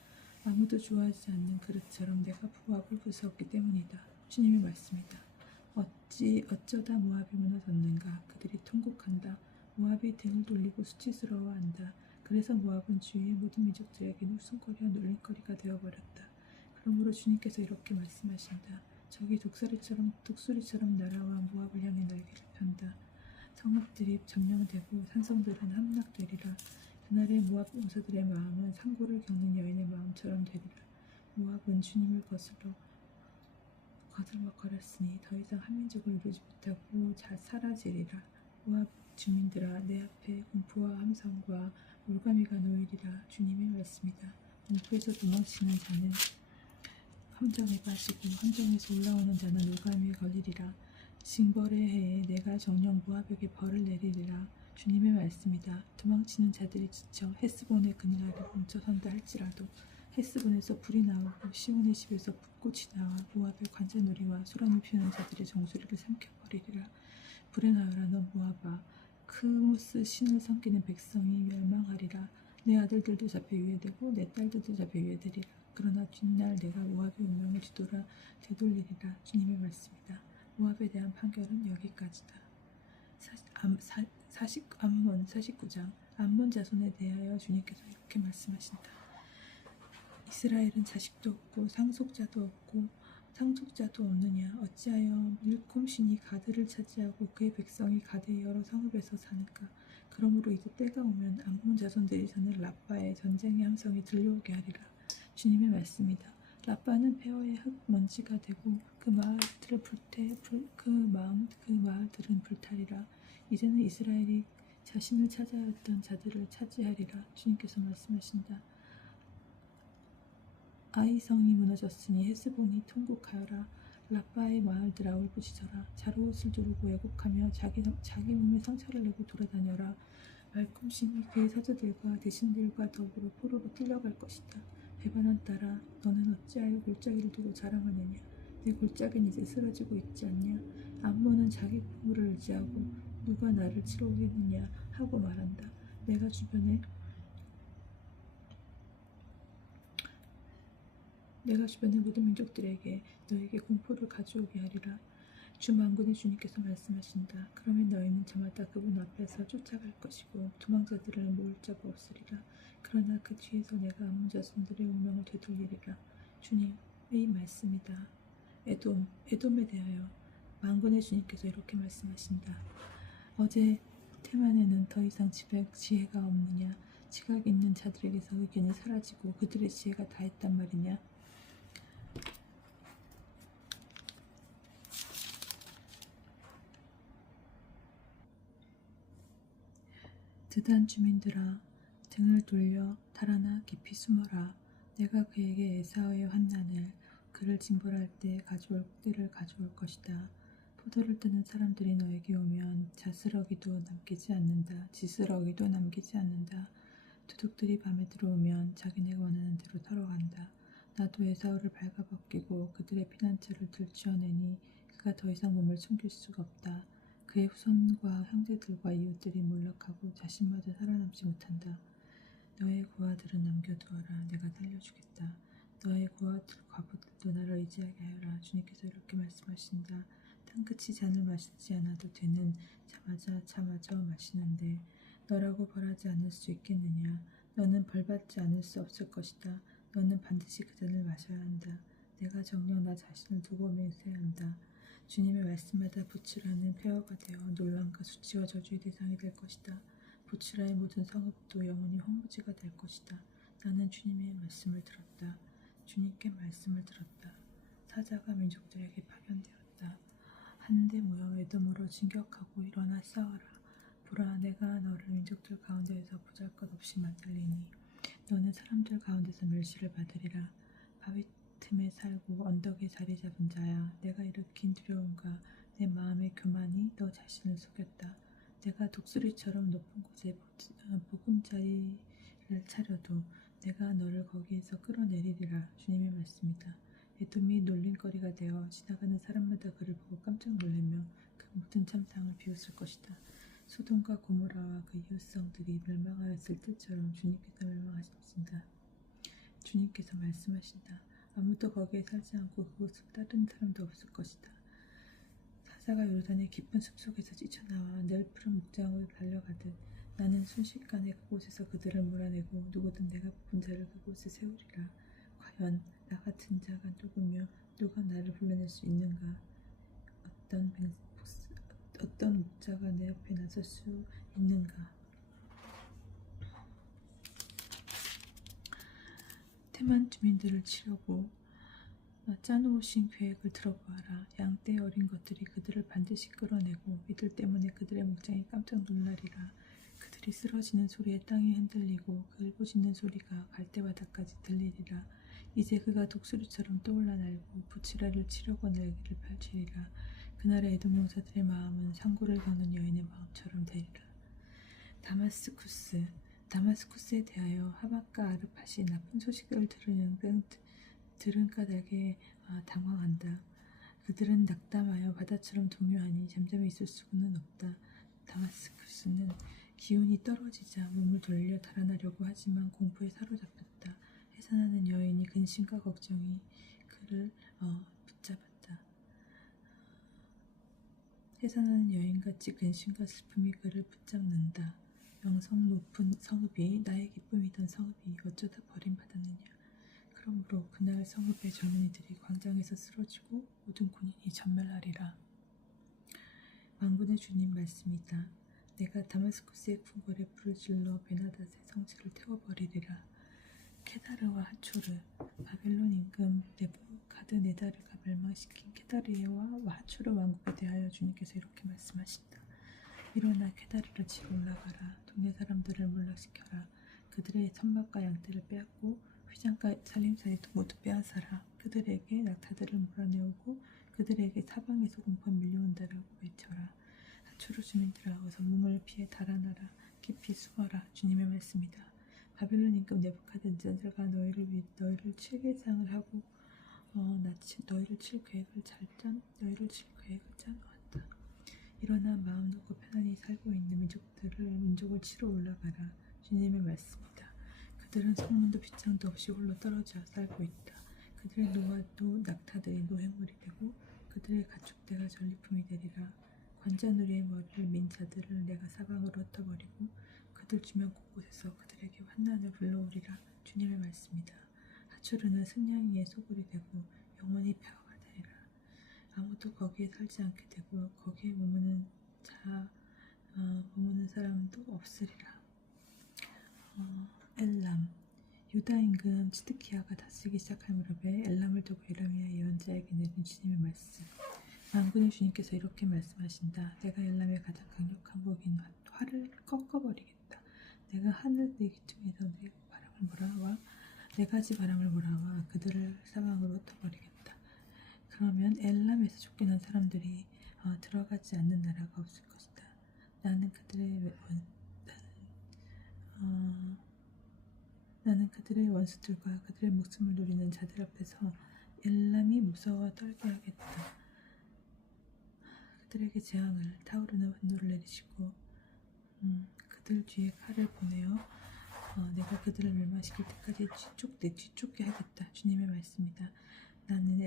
아무도 좋아하지 않는 그릇처럼 내가 모압을 부수었기 때문이다. 주님의 말씀이다. 어쩌다 모압이 무너졌는가. 그들이 통곡한다. 모압이 등을 돌리고 수치스러워한다. 그래서 모압은 주위의 모든 민족들에게 웃음거리와 놀림거리가 되어버렸다. 그러므로 주님께서 이렇게 말씀하신다. 적이 독수리처럼 날아와 모압을 향해 날개를 편다. 성읍들이 점령되고 산성들은 함락되리라. 그날의 모압 용사들의 마음은 상고를 겪는 여인의 마음처럼 되리라. 모압은 주님을 거슬러 거들먹거렸으니 더 이상 한 민족을 이루지 못하고 사라지리라. 모압 주민들아, 내 앞에 공포와 함성과 올가미가 놓이리라. 주님의 말씀이다. 공포에서 도망치는 자는 함정에 빠지고 함정에서 올라오는 자는 올가미에 걸리리라. 징벌의 해에 내가 정령 모압에게 벌을 내리리라. 주님의 말씀이다. 도망치는 자들이 지쳐 헤스본의 그늘 아래 멈춰선다 할지라도 헤스본에서 불이 나오고 시온의 집에서 불꽃이 나와 모압의 관자놀이와 소란을 피우는 자들의 정수리를 삼켜버리리라. 불행하여라 너 모압아. 크모스 신을 섬기는 백성이 멸망하리라. 내 아들들도 잡혀 유예되고 내 딸들도 잡혀 유예되리라. 그러나 뒷날 내가 모압의 운명을 되돌리리라. 주님의 말씀이다. 모압에 대한 판결은 여기까지다. 암몬 49장. 암몬 자손에 대하여 주님께서 이렇게 말씀하신다. 이스라엘은 자식도 없고 상속자도 없느냐. 어찌하여 밀콤 신이 가드를 차지하고 그의 백성이 가드의 여러 성읍에서 사는가. 그러므로 이제 때가 오면 암몬 자손들이 저는 라빠의 전쟁의 함성이 들려오게 하리라. 주님의 말씀이다. 라빠는 폐허의 흙먼지가 되고 그 마을들은 불타리라. 이제는 이스라엘이 자신을 찾아왔던 자들을 차지하리라. 주님께서 말씀하신다. 아이성이 무너졌으니 헤스본이 통곡하여라. 라빠의 마을들아 울부짖어라. 자루옷을 두르고 왜곡하며 자기 몸에 상처를 내고 돌아다녀라. 말콤신이 그의 사자들과 대신들과 더불어 포로로 끌려갈 것이다. 배반한 딸아, 너는 어찌하여 골짜기를 두고 자랑하느냐. 내 골짜기는 이제 쓰러지고 있지 않냐. 암몬은 자기 보물을 의지하고 누가 나를 치러 오겠느냐 하고 말한다. 내가 주변의 모든 민족들에게 너에게 공포를 가져오게 하리라. 주 만군의 주님께서 말씀하신다. 그러면 너희는 저마다 그분 앞에서 쫓아갈 것이고 도망자들을 모을 자가 없으리라. 그러나 그 뒤에서 내가 암몬 자손들의 운명을 되돌리리라. 주님의 말씀이다. 에돔에 대하여 만군의 주님께서 이렇게 말씀하신다. 어제 테만에는 더 이상 지혜가 없느냐. 지각 있는 자들에게서 의견이 사라지고 그들의 지혜가 다했단 말이냐. 드단 주민들아, 등을 돌려 달아나 깊이 숨어라. 내가 그에게 에사오의 환난을 그를 징벌할 때 가져올 때를 가져올 것이다. 포도를 뜨는 사람들이 너에게 오면 지스러기도 남기지 않는다. 도둑들이 밤에 들어오면 자기네가 원하는 대로 털어간다. 나도 에사오를 발가벗기고 그들의 피난처를 들쥐어내니 그가 더 이상 몸을 숨길 수가 없다. 그의 후손과 형제들과 이웃들이 몰락하고 자신마저 살아남지 못한다. 너의 고아들은 남겨두어라. 내가 살려주겠다. 너의 과부들도 나를 의지하게 하여라. 주님께서 이렇게 말씀하신다. 땅끝이 잔을 마시지 않아도 되는 차마저 마시는데 너라고 벌하지 않을 수 있겠느냐. 너는 벌받지 않을 수 없을 것이다. 너는 반드시 그 잔을 마셔야 한다. 내가 정녕 나 자신을 두고 맹세해야 한다. 주님의 말씀마다 보츠라는 폐허가 되어 논란과 수치와 저주의 대상이 될 것이다. 보츠라의 모든 성읍도 영원히 황무지가 될 것이다. 나는 주님의 말씀을 들었다. 주님께 말씀을 들었다. 사자가 민족들에게 파견되었다. 한데 모여 에돔으로 진격하고 일어나 싸워라. 보라, 내가 너를 민족들 가운데에서 보잘것없이 만들리니 너는 사람들 가운데서 멸시를 받으리라. 바위 틈에 살고 언덕에 자리 잡은 자야, 내가 일으킨 두려움과 내 마음의 교만이 너 자신을 속였다. 내가 독수리처럼 높은 곳에 보금자리를 차려도 내가 너를 거기에서 끌어내리리라. 주님의 말씀이다. 에돔이 놀림거리가 되어 지나가는 사람마다 그를 보고 깜짝 놀라며 그 모든 참상을 비웃을 것이다. 소돔과 고모라와 그 이웃성들이 멸망하였을 때처럼 주님께서 멸망하신다. 주님께서 말씀하신다. 아무도 거기에 살지 않고 그곳을 따르는 사람도 없을 것이다. 사자가 요르단의 깊은 숲속에서 뛰쳐나와 넓은 목장으로 달려가듯 나는 순식간에 그곳에서 그들을 몰아내고 누구든 내가 뽑은 자를 그곳에 세우리라. 과연 나 같은 자가 누구며 누가 나를 불러낼 수 있는가? 어떤 목자가 내 옆에 나설 수 있는가? 테만 주민들을 치려고 짜놓으신 계획을 들어보아라. 양떼 어린 것들이 그들을 반드시 끌어내고 이들 때문에 그들의 목장이 깜짝 놀라리라. 그들이 쓰러지는 소리에 땅이 흔들리고 그 울부짖는 소리가 갈대바닥까지 들리리라. 이제 그가 독수리처럼 떠올라 날고 부치라를 치려고 날개를 펼치리라. 그날의 에돔 용사들의 마음은 상고를 거는 여인의 마음처럼 되리라. 다마스쿠스에 대하여 하박과 아르팟이 나쁜 소식을 들은 까닭에 당황한다. 그들은 낙담하여 바다처럼 동요하니 잠잠히 있을 수는 없다. 다마스쿠스는 기운이 떨어지자 몸을 돌려 달아나려고 하지만 공포에 사로잡혔다. 해산하는 여인이 근심과 걱정이 그를 붙잡았다. 해산하는 여인같이 근심과 슬픔이 그를 붙잡는다. 명성 높은 성읍이 나의 기쁨이던 성읍이 어쩌다 버림받았느냐. 그러므로 그날 성읍의 젊은이들이 광장에서 쓰러지고 모든 군인이 전멸하리라. 만군의 주님 말씀이다. 내가 다마스쿠스의 궁궐에 불을 질러 베나닷의 성읍을 태워버리리라. 케다르와 하초르, 바벨론 임금 네부카드네다르가 멸망시킨 케다르와 하초르 왕국에 대하여 주님께서 이렇게 말씀하신다. 일어나 케다르를 치러 올라가라. 동네 사람들을 몰락시켜라. 그들의 선막과 양떼를 빼앗고 휘장과 살림살이도 모두 빼앗아라. 그들에게 낙타들을 몰아내오고 그들에게 사방에서 공포가 밀려온다라고 외쳐라. 하초르 주민들아, 어서 몸을 피해 달아나라. 깊이 숨어라. 주님의 말씀이다. 바벨론 임금 네부카드네자르가 너희를 칠계상을 하고 너희를 칠 계획을 짜놓았다. 일어나 마음 놓고 편안히 살고 있는 민족을 치러 올라가라. 주님의 말씀이다. 그들은 성문도 빗장도 없이 홀로 떨어져 살고 있다. 그들의 노아도 낙타들이 노획물이 되고 그들의 가축대가 전리품이 되리라. 관자놀이의 머리를 민 자들을 내가 사방으로 흩어버리고 그들 주변 곳곳에서 그들에게 환난을 불러오리라. 주님의 말씀이다. 하초르는 승냥이의 소굴이 되고 영원히 폐허가 되리라. 아무도 거기에 살지 않게 되고 거기에 머무는 사람도 없으리라. 엘람, 유다 임금 치드키야가 다스리기 시작할 무렵에 엘람을 두고 예레미야 예언자에게 내린 주님의 말씀. 만군의 주님께서 이렇게 말씀하신다. 내가 엘람의 가장 강력한 무기인 활을 꺾어버리겠다. 내가 하늘 네 기둥에서 네 가지 바람을 몰아와 그들을 사방으로 흩어버리겠다. 그러면 엘람에서 쫓겨난 사람들이 들어가지 않는 나라가 없을 것이다. 나는 그들의 원수들과 그들의 목숨을 노리는 자들 앞에서 엘람이 무서워 떨게 하겠다. 그들에게 재앙을 타오르는 분노를 내리시고 그들 뒤에 칼을 보내어 내가 그들을 멸망시킬 때까지 뒤쫓게 하겠다. 주님의 말씀이다. 나는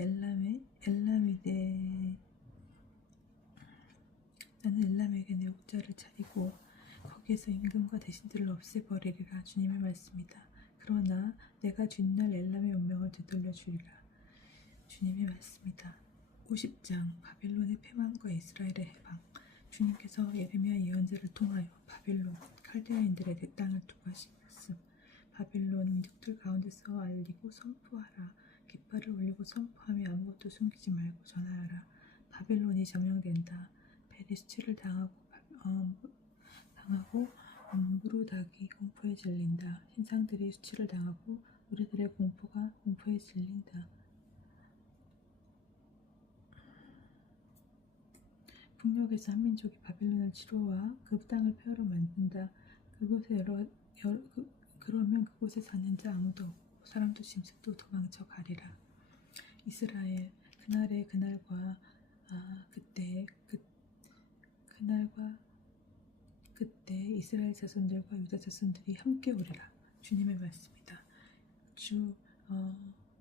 엘람에게 내 옥좌를 차리고 거기에서 임금과 대신들을 없애버리리라. 주님의 말씀이다. 그러나 내가 뒷날 엘람의 운명을 되돌려 주리라. 주님의 말씀이다. 50장 바벨론의 패망과 이스라엘의 해방. 주님께서 예레미야 예언자를 통하여 바벨론 칼데아인들의 땅을 두고 하신 말씀. 바벨론 민족들 가운데서 알리고 선포하라. 깃발을 올리고 선포하며 아무것도 숨기지 말고 전하여라. 바벨론이 점령된다. 벨이 수치를 당하고 무르닥이 공포에 질린다. 신상들이 수치를 당하고 우리들의 공포에 질린다. 북녘에서 한 민족이 바벨론을 치러와 그 땅을 폐허로 만든다. 그러면 그곳에 사는 자 아무도 없고 사람도 짐승도 도망쳐 가리라. 이스라엘, 그날과 그때 이스라엘 자손들과 유다 자손들이 함께 오리라. 주님의 말씀이다.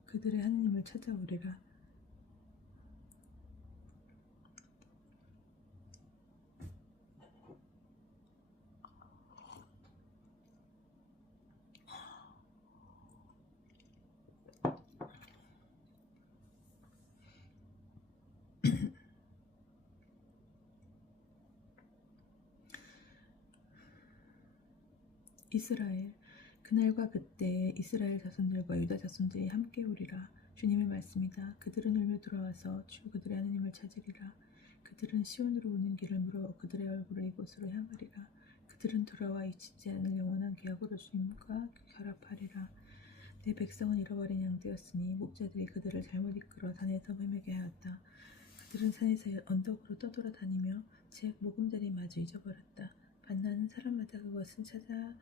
그들의 하느님을 찾아오리라. 이스라엘, 그날과 그때 이스라엘 자손들과 유다 자손들이 함께 오리라. 주님의 말씀이다. 그들은 울며 돌아와서 주 그들의 하느님을 찾으리라. 그들은 시온으로 오는 길을 물어 그들의 얼굴을 이곳으로 향하리라. 그들은 돌아와 잊히지 않을 영원한 계약으로 주님과 결합하리라. 내 백성은 잃어버린 양 되었으니 목자들이 그들을 잘못 이끌어 산에서 헤매게 하였다. 그들은 산에서 언덕으로 떠돌아다니며 제 모금자리마저 잊어버렸다. 반나는 사람마다 그것을 찾아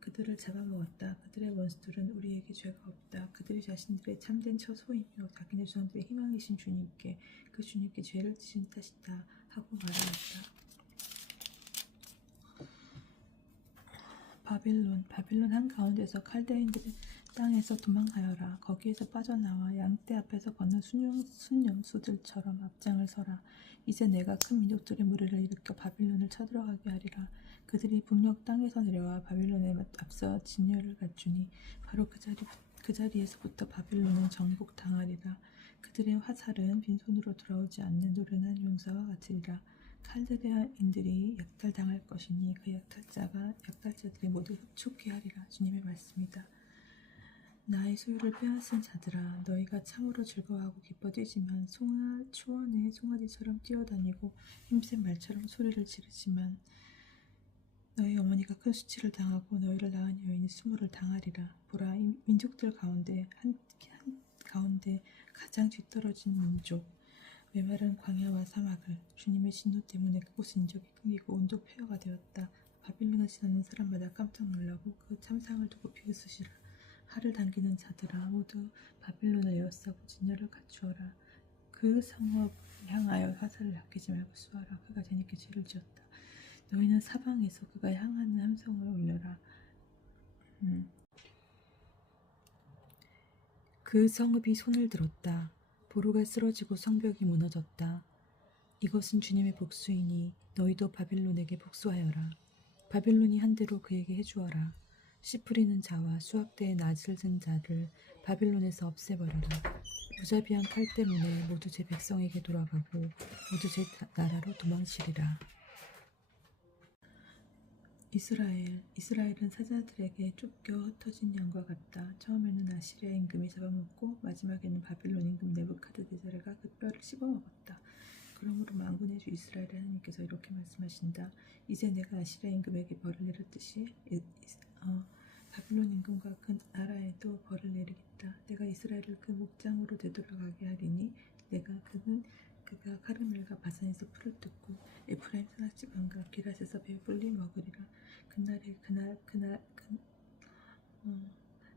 그들을 잡아먹었다. 그들의 원수들은 우리에게 죄가 없다. 그들이 자신들의 참된 처소이며 자기네 조상들의 희망이신 주님께 그 주님께 죄를 지은 탓이다 하고 말하였다. 바벨론 한가운데서 칼데아인들의 땅에서 도망하여라. 거기에서 빠져나와 양떼 앞에서 걷는 순념수들처럼 앞장을 서라. 이제 내가 큰 민족들의 무리를 일으켜 바빌론을 쳐들어가게 하리라. 그들이 북녘 땅에서 내려와 바빌론에 앞서 진열을 갖추니 바로 그 자리에서부터 바빌론은 정복당하리라. 그들의 화살은 빈손으로 돌아오지 않는 노련한 용사와 같으리라. 칼데아인들이 약탈당할 것이니 그 약탈자들이 모두 흡족해 하리라. 주님의 말씀이다. 나의 소유를 빼앗은 자들아, 너희가 참으로 즐거워하고 기뻐 뛰지만 초원의 송아지처럼 뛰어다니고 힘센 말처럼 소리를 지르지만 너희 어머니가 큰 수치를 당하고 너희를 낳은 여인이 수모를 당하리라. 보라, 이 민족들 가운데 한 가운데 가장 뒤떨어진 민족, 메마른 광야와 사막을 주님의 진노 때문에 그곳은 인적이 끊기고 온도 폐허가 되었다. 바빌론을 지나는 사람마다 깜짝 놀라고 그 참상을 두고 비웃으시라. 칼을 당기는 자들아, 모두 바빌론을 에워싸고 진열을 갖추어라. 그 성읍을 향하여 화살을 아끼지 말고 쏘아라. 그가 자니께 죄를 지었다. 너희는 사방에서 그가 향하는 함성을 올려라. 그 성읍이 손을 들었다. 보루가 쓰러지고 성벽이 무너졌다. 이것은 주님의 복수이니 너희도 바빌론에게 복수하여라. 바빌론이 한 대로 그에게 해주어라. 씨 뿌리는 자와 수확대에 낫을 든 자를 바빌론에서 없애버려라. 무자비한 칼 때문에 모두 제 백성에게 돌아가고 모두 제 나라로 도망치리라. 이스라엘은 사자들에게 쫓겨 흩어진 양과 같다. 처음에는 아시리아 임금이 잡아먹고 마지막에는 바빌론 임금 느부갓네살가 그 뼈를 씹어먹었다. 그러므로 만군의 주 이스라엘의 하나님께서 이렇게 말씀하신다. 이제 내가 아시리아 임금에게 벌을 내렸듯이 바빌론 임금과 그 나라에도 벌을 내리겠다. 내가 이스라엘을 그 목장으로 되돌아가게 하리니 그가 카르멜과 바산에서 풀을 뜯고 에프라임 산악지방과 기랏에서 배불리 먹으리라.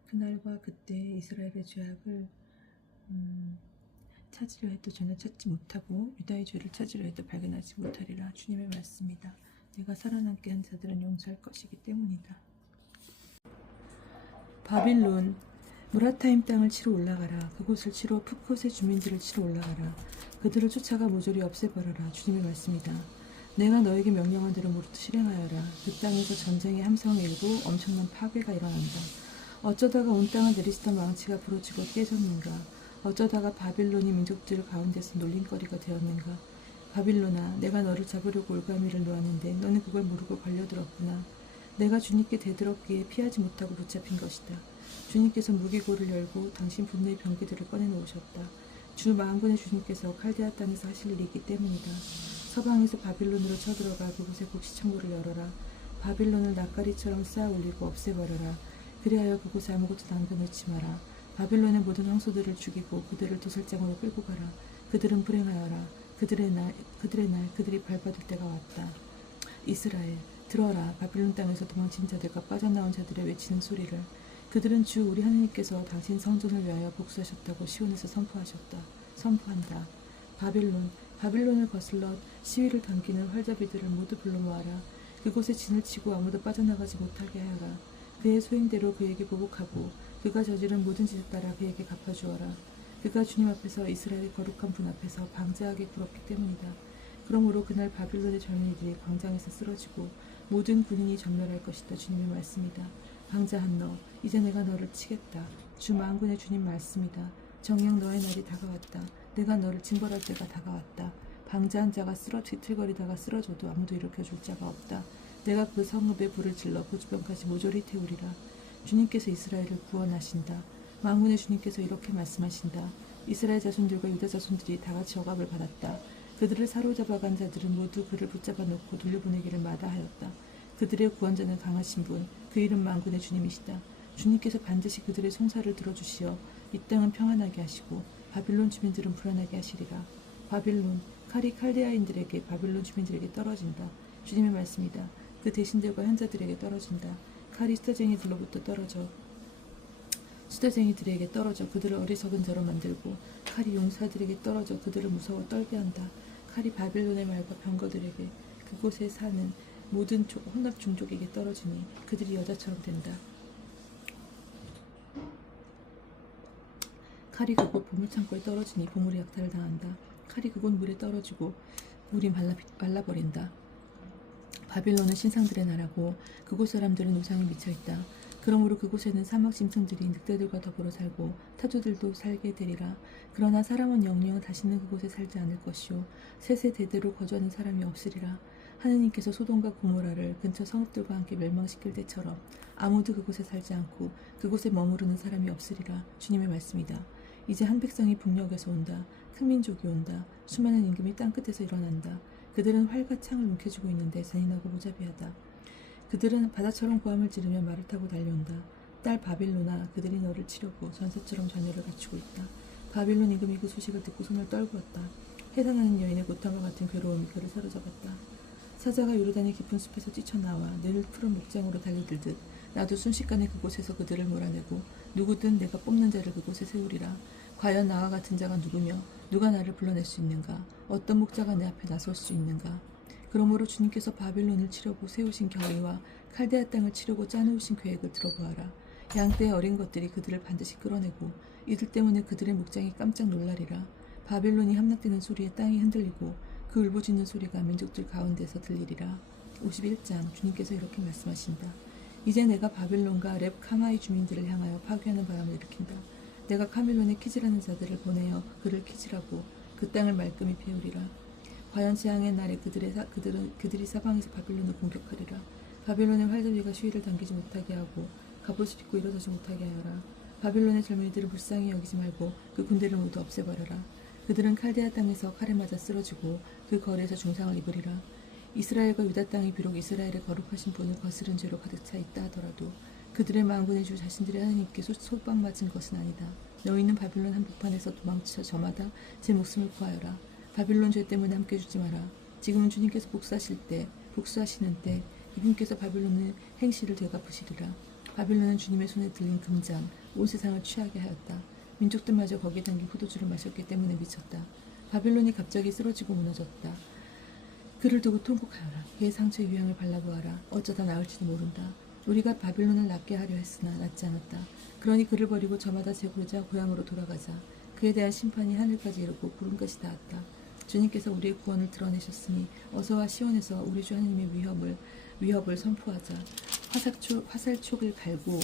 그날과 그때 이스라엘의 죄악을 찾으려 해도 전혀 찾지 못하고 유다의 죄를 찾으려 해도 발견하지 못하리라. 주님의 말씀이다. 내가 살아남게 한 자들은 용서할 것이기 때문이다. 바빌론, 무라타임 땅을 치러 올라가라. 그곳을 치러 풋콧의 주민들을 치러 올라가라. 그들을 쫓아가 모조리 없애버려라. 주님의 말씀이다. 내가 너에게 명령한 대로 모두 실행하여라. 그 땅에서 전쟁의 함성이 일고 엄청난 파괴가 일어난다. 어쩌다가 온 땅을 내리시던 왕치가 부러지고 깨졌는가? 어쩌다가 바빌론이 민족들 가운데서 놀림거리가 되었는가? 바빌론아, 내가 너를 잡으려고 올가미를 놓았는데 너는 그걸 모르고 걸려들었구나. 내가 주님께 대들었기에 피하지 못하고 붙잡힌 것이다. 주님께서 무기고를 열고 당신 분노의 병기들을 꺼내놓으셨다. 주 만군의 주님께서 칼데아 땅에서 하실 일이 있기 때문이다. 서방에서 바빌론으로 쳐들어가 그곳에 곡시창고를 열어라. 바빌론을 낯가리처럼 쌓아 올리고 없애버려라. 그리하여 그곳에 아무것도 남겨놓지 마라. 바빌론의 모든 황소들을 죽이고 그들을 도살장으로 끌고 가라. 그들은 불행하여라. 그들의 날 그들이 밟아둘 때가 왔다. 이스라엘, 들어라. 바빌론 땅에서 도망친 자들과 빠져나온 자들의 외치는 소리를. 그들은 주 우리 하나님께서 당신 성전을 위하여 복수하셨다고 시온에서 선포한다. 바빌론을 거슬러 시위를 당기는 활잡이들을 모두 불러 모아라. 그곳에 진을 치고 아무도 빠져나가지 못하게 하여라. 그의 소행대로 그에게 보복하고 그가 저지른 모든 짓에 따라 그에게 갚아주어라. 그가 주님 앞에서 이스라엘의 거룩한 분 앞에서 방자하게 굴었기 때문이다. 그러므로 그날 바빌론의 젊은이들이 광장에서 쓰러지고 모든 군인이 전멸할 것이다. 주님의 말씀이다. 방자한 너, 이제 내가 너를 치겠다. 주 만군의 주님 말씀이다. 정녕 너의 날이 다가왔다. 내가 너를 징벌할 때가 다가왔다. 방자한 자가 뒤틀거리다가 쓰러져도 아무도 일으켜줄 자가 없다. 내가 그 성읍에 불을 질러 그 주변까지 모조리 태우리라. 주님께서 이스라엘을 구원하신다. 만군의 주님께서 이렇게 말씀하신다. 이스라엘 자손들과 유다 자손들이 다같이 억압을 받았다. 그들을 사로잡아간 자들은 모두 그를 붙잡아 놓고 돌려보내기를 마다하였다. 그들의 구원자는 강하신 분, 그 이름 만군의 주님이시다. 주님께서 반드시 그들의 송사를 들어주시어 이 땅은 평안하게 하시고 바빌론 주민들은 불안하게 하시리라. 바빌론, 칼이 칼데아인들에게 바빌론 주민들에게 떨어진다. 주님의 말씀이다. 그 대신들과 현자들에게 떨어진다. 칼이 수다쟁이들에게 떨어져 그들을 어리석은 자로 만들고 칼이 용사들에게 떨어져 그들을 무서워 떨게 한다. 칼이 바빌론의 말과 병거들에게 그곳에 사는 모든 혼합 종족에게 떨어지니 그들이 여자처럼 된다. 칼이 그곳 보물창고에 떨어지니 보물이 약탈을 당한다. 칼이 그곳 물에 떨어지고 물이 말라버린다. 바빌론은 신상들의 나라고 그곳 사람들은 우상에 미쳐있다. 그러므로 그곳에는 사막 짐승들이 늑대들과 더불어 살고 타조들도 살게 되리라. 그러나 사람은 영영 다시는 그곳에 살지 않을 것이요 세세 대대로 거주하는 사람이 없으리라. 하느님께서 소돔과 고모라를 근처 성읍들과 함께 멸망시킬 때처럼 아무도 그곳에 살지 않고 그곳에 머무르는 사람이 없으리라. 주님의 말씀이다. 이제 한 백성이 북녘에서 온다. 큰 민족이 온다. 수많은 임금이 땅끝에서 일어난다. 그들은 활과 창을 움켜쥐고 있는데 잔인하고 무자비하다. 그들은 바다처럼 고함을 지르며 말을 타고 달려온다. 딸 바빌로나, 그들이 너를 치려고 전사처럼 자녀를 갖추고 있다. 바빌론 임금이 그 소식을 듣고 손을 떨구었다. 해산하는 여인의 고통과 같은 괴로움이 그를 사로잡았다. 사자가 요르단의 깊은 숲에서 뛰쳐나와 늘 푸른 목장으로 달려들듯 나도 순식간에 그곳에서 그들을 몰아내고 누구든 내가 뽑는 자를 그곳에 세우리라. 과연 나와 같은 자가 누구며 누가 나를 불러낼 수 있는가? 어떤 목자가 내 앞에 나설 수 있는가? 그러므로 주님께서 바빌론을 치려고 세우신 경위와 칼데아 땅을 치려고 짜놓으신 계획을 들어보아라. 양떼의 어린 것들이 그들을 반드시 끌어내고 이들 때문에 그들의 목장이 깜짝 놀라리라. 바빌론이 함락되는 소리에 땅이 흔들리고 그 울부짖는 소리가 민족들 가운데서 들리리라. 51장 주님께서 이렇게 말씀하신다. 이제 내가 바빌론과 렙 카마의 주민들을 향하여 파괴하는 바람을 일으킨다. 내가 카멜론에 키즈라는 자들을 보내어 그를 키즈라고 그 땅을 말끔히 배우리라. 과연 재앙의 날에 그들이 사방에서 바빌론을 공격하리라. 바빌론의 활잡이가 시위를 당기지 못하게 하고 갑옷을 입고 일어서지 못하게 하여라. 바빌론의 젊은이들을 불쌍히 여기지 말고 그 군대를 모두 없애버려라. 그들은 칼데아 땅에서 칼에 맞아 쓰러지고 그 거리에서 중상을 입으리라. 이스라엘과 유다 땅이 비록 이스라엘의 거룩하신 분을 거스른 죄로 가득 차 있다 하더라도 그들의 만군의 주 자신들의 하나님께 솔방맞은 것은 아니다. 너희는 바빌론 한복판에서 도망쳐 저마다 제 목숨을 구하여라. 바빌론 죄 때문에 함께 죽지 마라. 지금은 주님께서 복수하시는 때 이분께서 바빌론의 행실을 되갚으시리라. 바빌론은 주님의 손에 들린 금장, 온 세상을 취하게 하였다. 민족들마저 거기에 담긴 포도주를 마셨기 때문에 미쳤다. 바빌론이 갑자기 쓰러지고 무너졌다. 그를 두고 통곡하여라. 그의 상처에 유향을 발라보아라. 어쩌다 나을지도 모른다. 우리가 바빌론을 낫게 하려 했으나 낫지 않았다. 그러니 그를 버리고 저마다 제 고향으로 돌아가자. 그에 대한 심판이 하늘까지 이르고 구름까지 닿았다. 주님께서 우리의 구원을 드러내셨으니 어서와 시온에서 우리 주 하나님의 위협을 선포하자. 화살촉을 갈고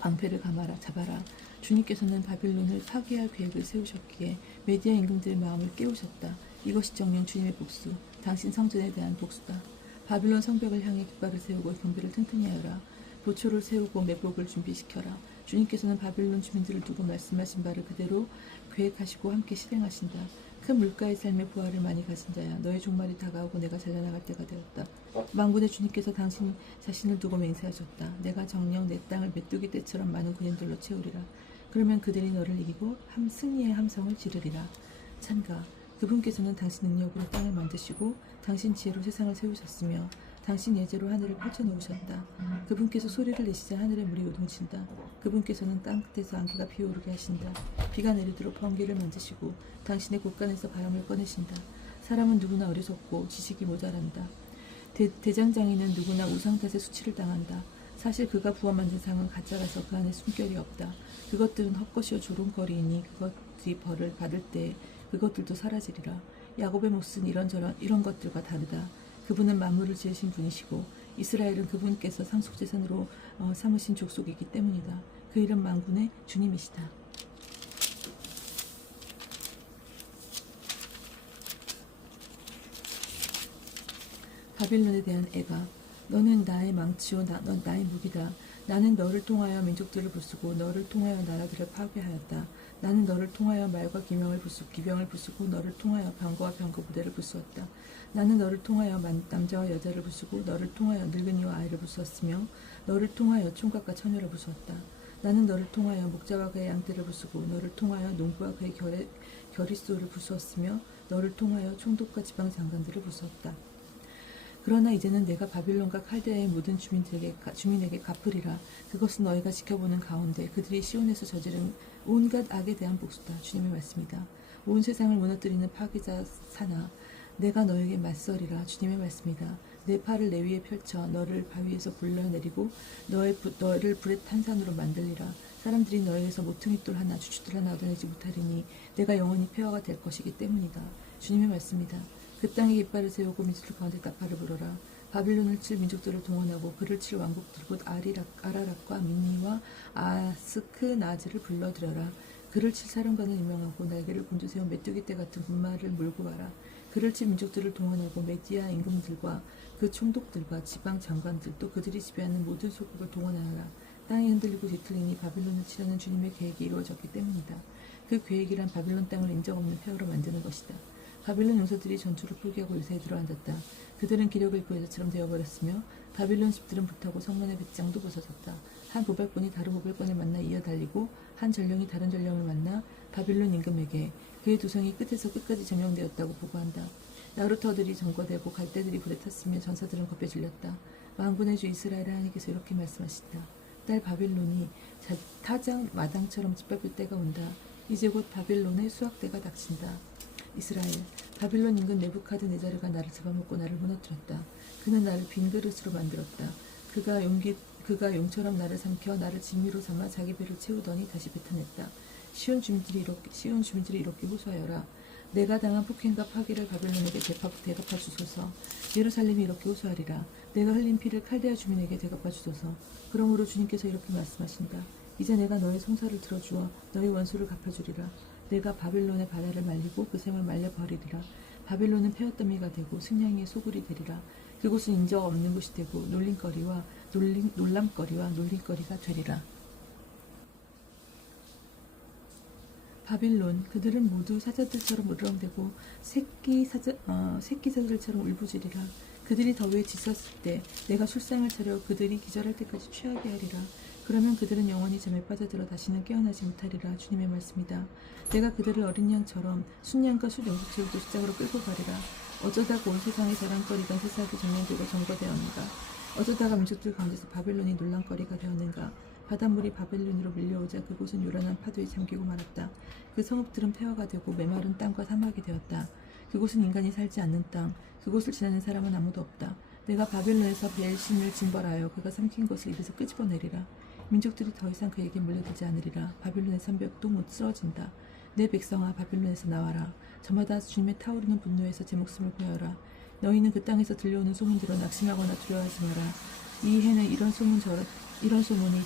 방패를 잡아라. 주님께서는 바빌론을 파괴할 계획을 세우셨기에 메디아 임금들의 마음을 깨우셨다. 이것이 정녕 주님의 복수, 당신 성전에 대한 복수다. 바빌론 성벽을 향해 깃발을 세우고 경비를 튼튼히 하여라. 보초를 세우고 매복을 준비시켜라. 주님께서는 바빌론 주민들을 두고 말씀하신 바를 그대로 계획하시고 함께 실행하신다. 큰 물가의 삶의 부활을 많이 가진 자야, 너의 종말이 다가오고 내가 잘려나갈 때가 되었다. 만군의 주님께서 당신 자신을 두고 맹세하셨다. 내가 정녕 내 땅을 메뚜기 떼처럼 많은 군인들로 채우리라. 그러면 그들이 너를 이기고 승리의 함성을 지르리라. 찬가, 그분께서는 당신 능력으로 땅을 만드시고 당신 지혜로 세상을 세우셨으며 당신 예제로 하늘을 펼쳐놓으셨다. 그분께서 소리를 내시자 하늘의 물이 요동친다. 그분께서는 땅끝에서 안개가 피어오르게 하신다. 비가 내리도록 번개를 만드시고 당신의 곳간에서 바람을 꺼내신다. 사람은 누구나 어리석고 지식이 모자란다. 대장장이는 누구나 우상 탓에 수치를 당한다. 사실 그가 부어 만든 상은 가짜라서 그 안에 숨결이 없다. 그것들은 헛것이요 조롱거리이니 그것이 벌을 받을 때 그것들도 사라지리라. 야곱의 몫은 이런 것들과 다르다. 그분은 만물을 지으신 분이시고 이스라엘은 그분께서 상속재산으로 삼으신 족속이기 때문이다. 그 이름 만군의 주님이시다. 바빌론에 대한 애가, 너는 나의 망치요 넌 나의 무기다. 나는 너를 통하여 민족들을 부수고 너를 통하여 나라들을 파괴하였다. 나는 너를 통하여 말과 기병을 부수고 너를 통하여 병거와 병거 부대를 부수었다. 나는 너를 통하여 남자와 여자를 부수고 너를 통하여 늙은이와 아이를 부수었으며 너를 통하여 총각과 처녀를 부수었다. 나는 너를 통하여 목자와 그의 양떼를 부수고 너를 통하여 농부와 그의 겨릿소를 부수었으며 너를 통하여 총독과 지방 장관들을 부수었다. 그러나 이제는 내가 바빌론과 칼데아의 모든 주민에게 갚으리라. 그것은 너희가 지켜보는 가운데 그들이 시온에서 저지른 온갖 악에 대한 복수다. 주님의 말씀이다. 온 세상을 무너뜨리는 파괴자 사나 내가 너에게 맞서리라. 주님의 말씀이다. 내 팔을 내 위에 펼쳐 너를 바위에서 불러내리고 너를 불의 탄산으로 만들리라. 사람들이 너에게서 모퉁이돌 하나 주춧돌 하나 얻어내지 못하리니 내가 영원히 폐허가 될 것이기 때문이다. 주님의 말씀이다. 그 땅에 깃발을 세우고 민족들 가운데 나팔을 불어라. 바빌론을 칠 민족들을 동원하고 그를 칠 왕국들 곧 아라락과 민니와 아스크나즈를 불러들여라. 그를 칠 사령관을 임명하고 날개를 곤두세운 메뚜기 떼 같은 군마를 몰고 와라. 그를 칠 민족들을 동원하고 메디아 임금들과 그 총독들과 지방 장관들 또 그들이 지배하는 모든 소국을 동원하라. 땅이 흔들리고 뒤틀리니 바빌론을 치려는 주님의 계획이 이루어졌기 때문이다. 그 계획이란 바빌론 땅을 인정 없는 폐허로 만드는 것이다. 바빌론 용사들이 전투를 포기하고 요새에 들어앉았다. 그들은 기력을 잃고 여자처럼 되어버렸으며 바빌론 집들은 불타고 성문의 빗장도 부서졌다. 한 보발꾼이 다른 보발꾼을 만나 이어 달리고 한 전령이 다른 전령을 만나 바빌론 임금에게 그의 두성이 끝에서 끝까지 점령되었다고 보고한다. 나루터들이 점거되고 갈대들이 불에 탔으며 전사들은 겁에 질렸다. 만군의 주 이스라엘의 하나님께서 이렇게 말씀하신다. 딸 바빌론이 타장 마당처럼 짓밟을 때가 온다. 이제 곧 바빌론의 수확대가 닥친다. 이스라엘, 바빌론 임금 네부카드네자르가 나를 잡아먹고 나를 무너뜨렸다. 그는 나를 빈 그릇으로 만들었다. 그가 용처럼 나를 삼켜 나를 진미로 삼아 자기 배를 채우더니 다시 뱉어냈다. 시온 주민들이 이렇게 호소하여라. 내가 당한 폭행과 파괴를 바빌론에게 대갚아 주소서. 예루살렘이 이렇게 호소하리라. 내가 흘린 피를 칼데아 주민에게 대갚아 주소서. 그러므로 주님께서 이렇게 말씀하신다. 이제 내가 너의 송사를 들어주어 너의 원수를 갚아주리라. 내가 바빌론의 바다를 말리고 그 샘을 말려버리리라. 바빌론은 폐허더미가 되고 승냥이의 소굴이 되리라. 그곳은 인정 없는 곳이 되고 놀림거리가 되리라. 바빌론, 그들은 모두 사자들처럼 으르렁대고 새끼사자들처럼 울부짖으리라. 그들이 더위에 지쳤을 때 내가 술상을 차려 그들이 기절할 때까지 취하게 하리라. 그러면 그들은 영원히 잠에 빠져들어 다시는 깨어나지 못하리라. 주님의 말씀이다. 내가 그들을 어린 양처럼 순양과 숫영수처럼 도시장으로 끌고 가리라. 어쩌다가 온 세상의 자랑거리가 세상에 점령되고 점거되었는가. 어쩌다가 민족들 가운데서 바빌론이 놀랑거리가 되었는가. 바닷물이 바빌론으로 밀려오자 그곳은 요란한 파도에 잠기고 말았다. 그 성읍들은 폐허가 되고 메마른 땅과 사막이 되었다. 그곳은 인간이 살지 않는 땅, 그곳을 지나는 사람은 아무도 없다. 내가 바빌론에서 벨신을 징벌하여 그가 삼킨 것을 입에서 끄집어내리라. 민족들이 더 이상 그에게 물려들지 않으리라. 바빌론의 산벽도 못 쓰러진다. 내 백성아, 바빌론에서 나와라. 저마다 주님의 타오르는 분노에서 제 목숨을 구하여라. 너희는 그 땅에서 들려오는 소문들로 낙심하거나 두려워하지 마라. 이 해는 이런 소문이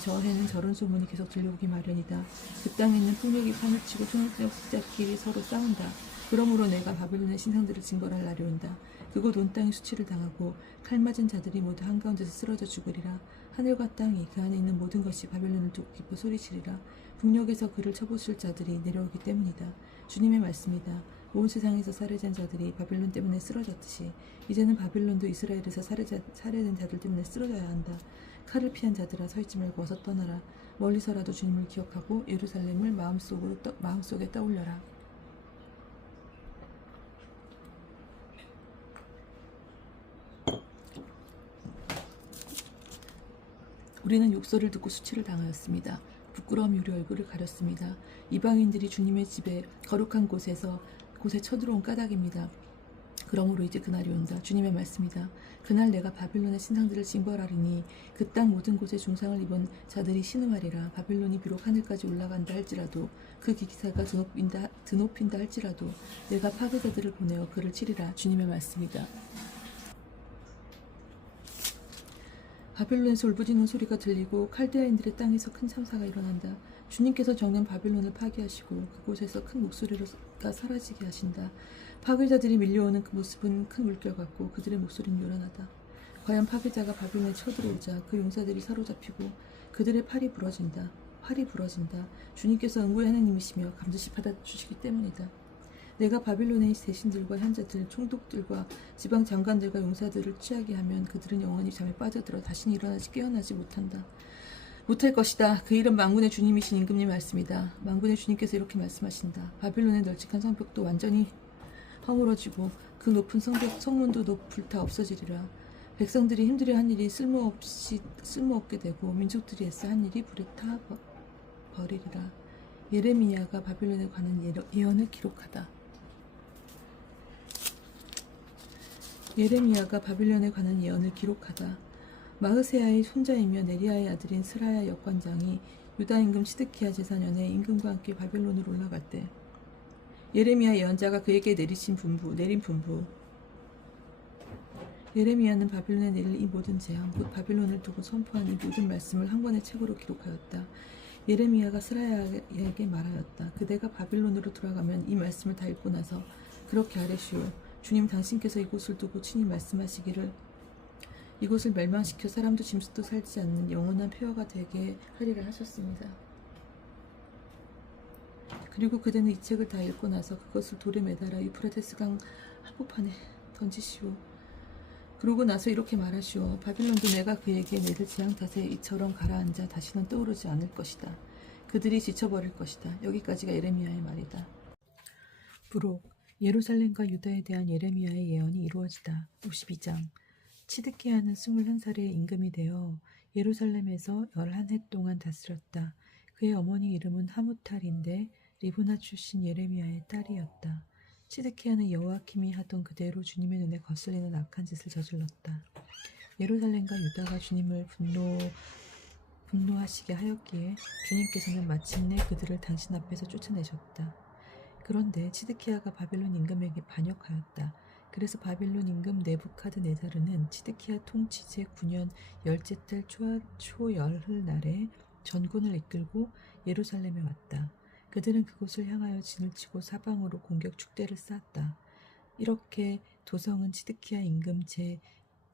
저 해는 저런 소문이 계속 들려오기 마련이다. 그 땅에는 폭력이 판을 치고 총력자끼리 서로 싸운다. 그러므로 내가 바빌론의 신상들을 징벌할 날이 온다. 그곳 온 땅이 수치를 당하고 칼 맞은 자들이 모두 한가운데서 쓰러져 죽으리라. 하늘과 땅이 그 안에 있는 모든 것이 바빌론을 두고 기뻐 소리치리라. 북녘에서 그를 쳐부술 자들이 내려오기 때문이다. 주님의 말씀이다. 온 세상에서 살해된 자들이 바빌론 때문에 쓰러졌듯이 이제는 바빌론도 이스라엘에서 살해된 자들 때문에 쓰러져야 한다. 칼을 피한 자들아, 서있지 말고 어서 떠나라. 멀리서라도 주님을 기억하고 예루살렘을 마음속에 떠올려라. 우리는 욕설을 듣고 수치를 당하였습니다. 부끄러움이 우리 얼굴을 가렸습니다. 이방인들이 주님의 집에 거룩한 곳에 쳐들어온 까닭입니다. 그러므로 이제 그날이 온다. 주님의 말씀이다. 그날 내가 바빌론의 신상들을 징벌하리니 그 땅 모든 곳에 중상을 입은 자들이 신음하리라. 바빌론이 비록 하늘까지 올라간다 할지라도 그 기사가 드높인다 할지라도 내가 파괴자들을 보내어 그를 치리라. 주님의 말씀이다. 바빌론에서 울부짖는 소리가 들리고 칼데아인들의 땅에서 큰 참사가 일어난다. 주님께서 정녕 바빌론을 파괴하시고 그곳에서 큰 목소리가 사라지게 하신다. 파괴자들이 밀려오는 그 모습은 큰 물결 같고 그들의 목소리는 요란하다. 과연 파괴자가 바빌론에 쳐들어오자 그 용사들이 사로잡히고 그들의 팔이 부러진다. 주님께서 응구의 하나님이시며 감듯이 받아주시기 때문이다. 내가 바빌론의 대신들과 현자들, 총독들과 지방 장관들과 용사들을 취하게 하면 그들은 영원히 잠에 빠져들어 다시는 깨어나지 못할 것이다. 그 이름 만군의 주님이신 임금님 말씀이다. 만군의 주님께서 이렇게 말씀하신다. 바빌론의 널찍한 성벽도 완전히 허물어지고 그 높은 성문도 불타 없어지리라. 백성들이 힘들여 한 일이 쓸모없게 되고 민족들이 애써 한 일이 불에 타 버리리라. 예레미야가 바빌론에 관한 예언을 기록하다. 예레미야가 바빌론에 관한 예언을 기록하다. 마흐세야의 손자이며 네리야의 아들인 스라야 역관장이 유다 임금 시드키야 제4년에 임금과 함께 바빌론으로 올라갔대. 예레미야 예언자가 그에게 내린 분부. 예레미야는 바빌론에 내릴 이 모든 재앙, 곧 바빌론을 두고 선포한 이 모든 말씀을 한 권의 책으로 기록하였다. 예레미야가 스라야에게 말하였다. 그대가 바빌론으로 돌아가면 이 말씀을 다 읽고 나서 그렇게 아뢰시오. 주님 당신께서 이곳을 두고 친히 말씀하시기를 이곳을 멸망시켜 사람도 짐승도 살지 않는 영원한 폐허가 되게 하리라 하셨습니다. 그리고 그대는 이 책을 다 읽고 나서 그것을 돌에 매달아 유프라테스 강 한복판에 던지시오. 그러고 나서 이렇게 말하시오. 바빌론도 내가 그에게 내릴 재앙 탓에 이처럼 가라앉아 다시는 떠오르지 않을 것이다. 그들이 지쳐버릴 것이다. 여기까지가 예레미야의 말이다. 부록 예루살렘과 유다에 대한 예레미야의 예언이 이루어지다. 52장 시드기야는 21살의 임금이 되어 예루살렘에서 11해 동안 다스렸다. 그의 어머니 이름은 하무탈인데 리브나 출신 예레미야의 딸이었다. 시드기야는 여호와킴이 하던 그대로 주님의 눈에 거슬리는 악한 짓을 저질렀다. 예루살렘과 유다가 주님을 분노하시게 하였기에 주님께서는 마침내 그들을 당신 앞에서 쫓아내셨다. 그런데 시드키야가 바빌론 임금에게 반역하였다. 그래서 바빌론 임금 네부카드네자르는 시드키야 통치 제9년 열째 달 초열흘날에 전군을 이끌고 예루살렘에 왔다. 그들은 그곳을 향하여 진을 치고 사방으로 공격 축대를 쌓았다. 이렇게 도성은 시드키야 임금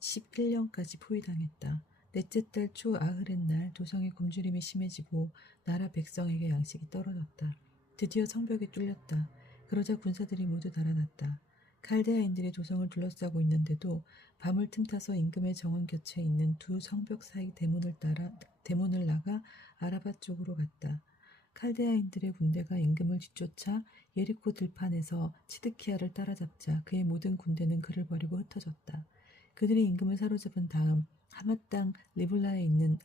제11년까지 포위당했다. 넷째 달 초아흐렛날 도성의 굶주림이 심해지고 나라 백성에게 양식이 떨어졌다. 드디어 성벽이 뚫렸다. 그러자 군사들이 모두 달아났다. 칼데아인들이 도성을 둘러싸고 있는데도 밤을 틈타서 임금의 정원 곁에 있는 두 성벽 사이 대문을 나가 아라바 쪽으로 갔다. 칼데아인들의 군대가 임금을 뒤쫓아 예리코 들판에서 시드키야를 따라잡자 그의 모든 군대는 그를 버리고 흩어졌다. 그들이 임금을 사로잡은 다음 하맛 땅 리블라에 있는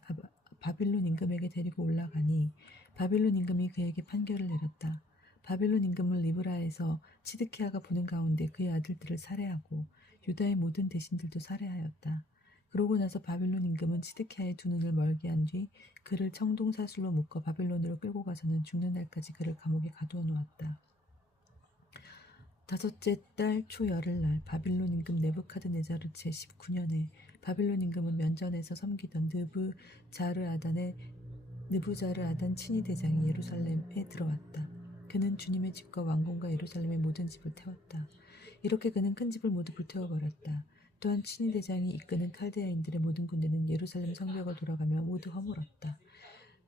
바빌론 임금에게 데리고 올라가니 바빌론 임금이 그에게 판결을 내렸다. 바빌론 임금은 리브라에서 시드키야가 보는 가운데 그의 아들들을 살해하고 유다의 모든 대신들도 살해하였다. 그러고 나서 바빌론 임금은 시드키야의 두 눈을 멀게 한 뒤 그를 청동사슬로 묶어 바빌론으로 끌고 가서는 죽는 날까지 그를 감옥에 가두어 놓았다. 다섯째 달 초열흘날 바빌론 임금 네부카드네자르 제19년에 바빌론 임금은 면전에서 섬기던 느부자르아단 친위 대장이 예루살렘에 들어왔다. 그는 주님의 집과 왕궁과 예루살렘의 모든 집을 태웠다. 이렇게 그는 큰 집을 모두 불태워버렸다. 또한 친위 대장이 이끄는 칼데아인들의 모든 군대는 예루살렘 성벽을 돌아가며 모두 허물었다.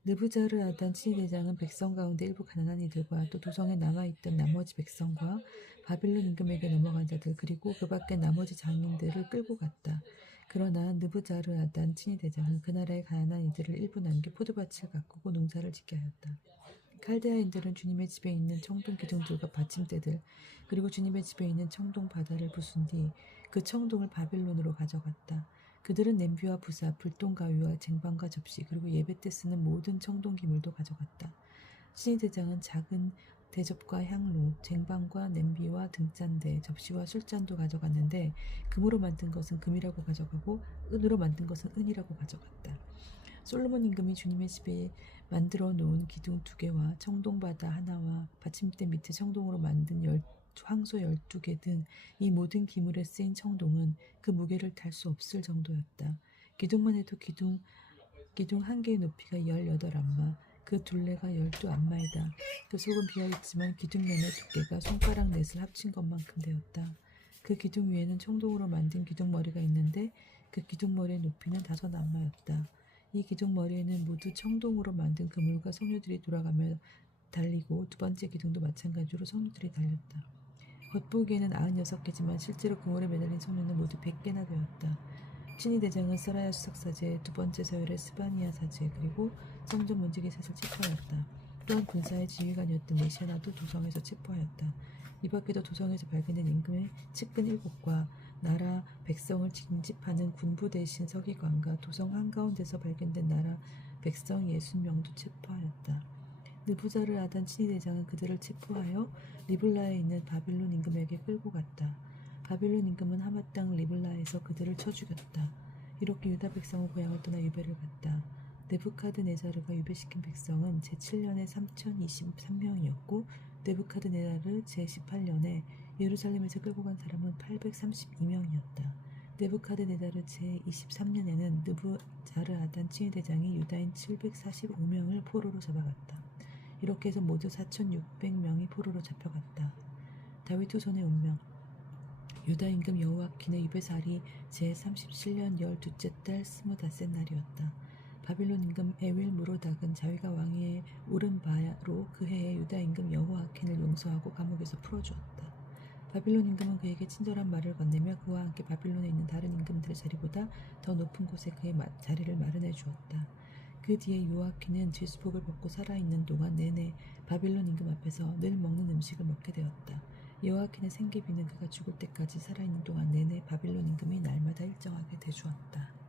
느부자르아단 친위 대장은 백성 가운데 일부 가난한 이들과 또 도성에 남아있던 나머지 백성과 바빌론 임금에게 넘어간 자들 그리고 그 밖에 나머지 장인들을 끌고 갔다. 그러나 느부자르아단 친위 대장은 그 나라의 가난한 이들을 일부 남겨 포도밭을 가꾸고 농사를 짓게 하였다. 칼데아인들은 주님의 집에 있는 청동 기둥들과 받침대들 그리고 주님의 집에 있는 청동 바다를 부순 뒤 그 청동을 바빌론으로 가져갔다. 그들은 냄비와 부사, 불똥 가위와 쟁반과 접시 그리고 예배 때 쓰는 모든 청동 기물도 가져갔다. 신이 대장은 작은 대접과 향로, 쟁반과 냄비와 등잔대, 접시와 술잔도 가져갔는데 금으로 만든 것은 금이라고 가져가고 은으로 만든 것은 은이라고 가져갔다. 솔로몬 임금이 주님의 집에 만들어 놓은 기둥 2개와 청동바다 하나와 받침대 밑에 청동으로 만든 황소 12개 등 이 모든 기물에 쓰인 청동은 그 무게를 탈 수 없을 정도였다. 기둥만 해도 기둥 한 개의 높이가 18안마, 그 둘레가 12안마이다. 그 속은 비어있지만 기둥면의 두께가 손가락 넷을 합친 것만큼 되었다. 그 기둥 위에는 청동으로 만든 기둥머리가 있는데 그 기둥머리의 높이는 5안마였다. 이 기둥머리에는 모두 청동으로 만든 그물과 성류들이 돌아가며 달리고 두 번째 기둥도 마찬가지로 성류들이 달렸다. 겉보기에는 96개지만 실제로 그물에 매달린 성류는 모두 100개나 되었다. 친위 대장은 스라야 수석사제, 두 번째 서열의 스바니아 사제, 그리고 성전 문지기 셋을 체포하였다. 또한 군사의 지휘관이었던 네시아나도 도성에서 체포하였다. 이 밖에도 도성에서 발견된 임금의 측근 7과 나라 백성을 징집하는 군부 대신 서기관과 도성 한가운데서 발견된 나라 백성 60명도 체포하였다. 느부자르아단 친위 대장은 그들을 체포하여 리블라에 있는 바빌론 임금에게 끌고 갔다. 바빌론 임금은 하맛 땅 리블라에서 그들을 쳐 죽였다. 이렇게 유다 백성은 고향을 떠나 유배를 갔다. 느부카드네자르가 유배시킨 백성은 제7년에 3023명이었고 느부카드네자르 제18년에 예루살렘에서 끌고 간 사람은 832명이었다. 느부카드네자르 제23년에는 느부자르아단 칭의대장이 유다인 745명을 포로로 잡아갔다. 이렇게 해서 모두 4600명이 포로로 잡혀갔다. 다윗 후손의 운명. 유다 임금 여호아킨의 유배살이 제37년 12째 달 25셋 날이었다. 바빌론 임금 에윌 무로닥은 자위가 왕위에 오른 바로 그 해에 유다 임금 여호아킨을 용서하고 감옥에서 풀어주었다. 바빌론 임금은 그에게 친절한 말을 건네며 그와 함께 바빌론에 있는 다른 임금들의 자리보다 더 높은 곳에 그의 자리를 마련해 주었다. 그 뒤에 요아킨은 제수복을 벗고 살아있는 동안 내내 바빌론 임금 앞에서 늘 먹는 음식을 먹게 되었다. 요아킨의 생계비는 그가 죽을 때까지 살아있는 동안 내내 바빌론 임금이 날마다 일정하게 대주었다.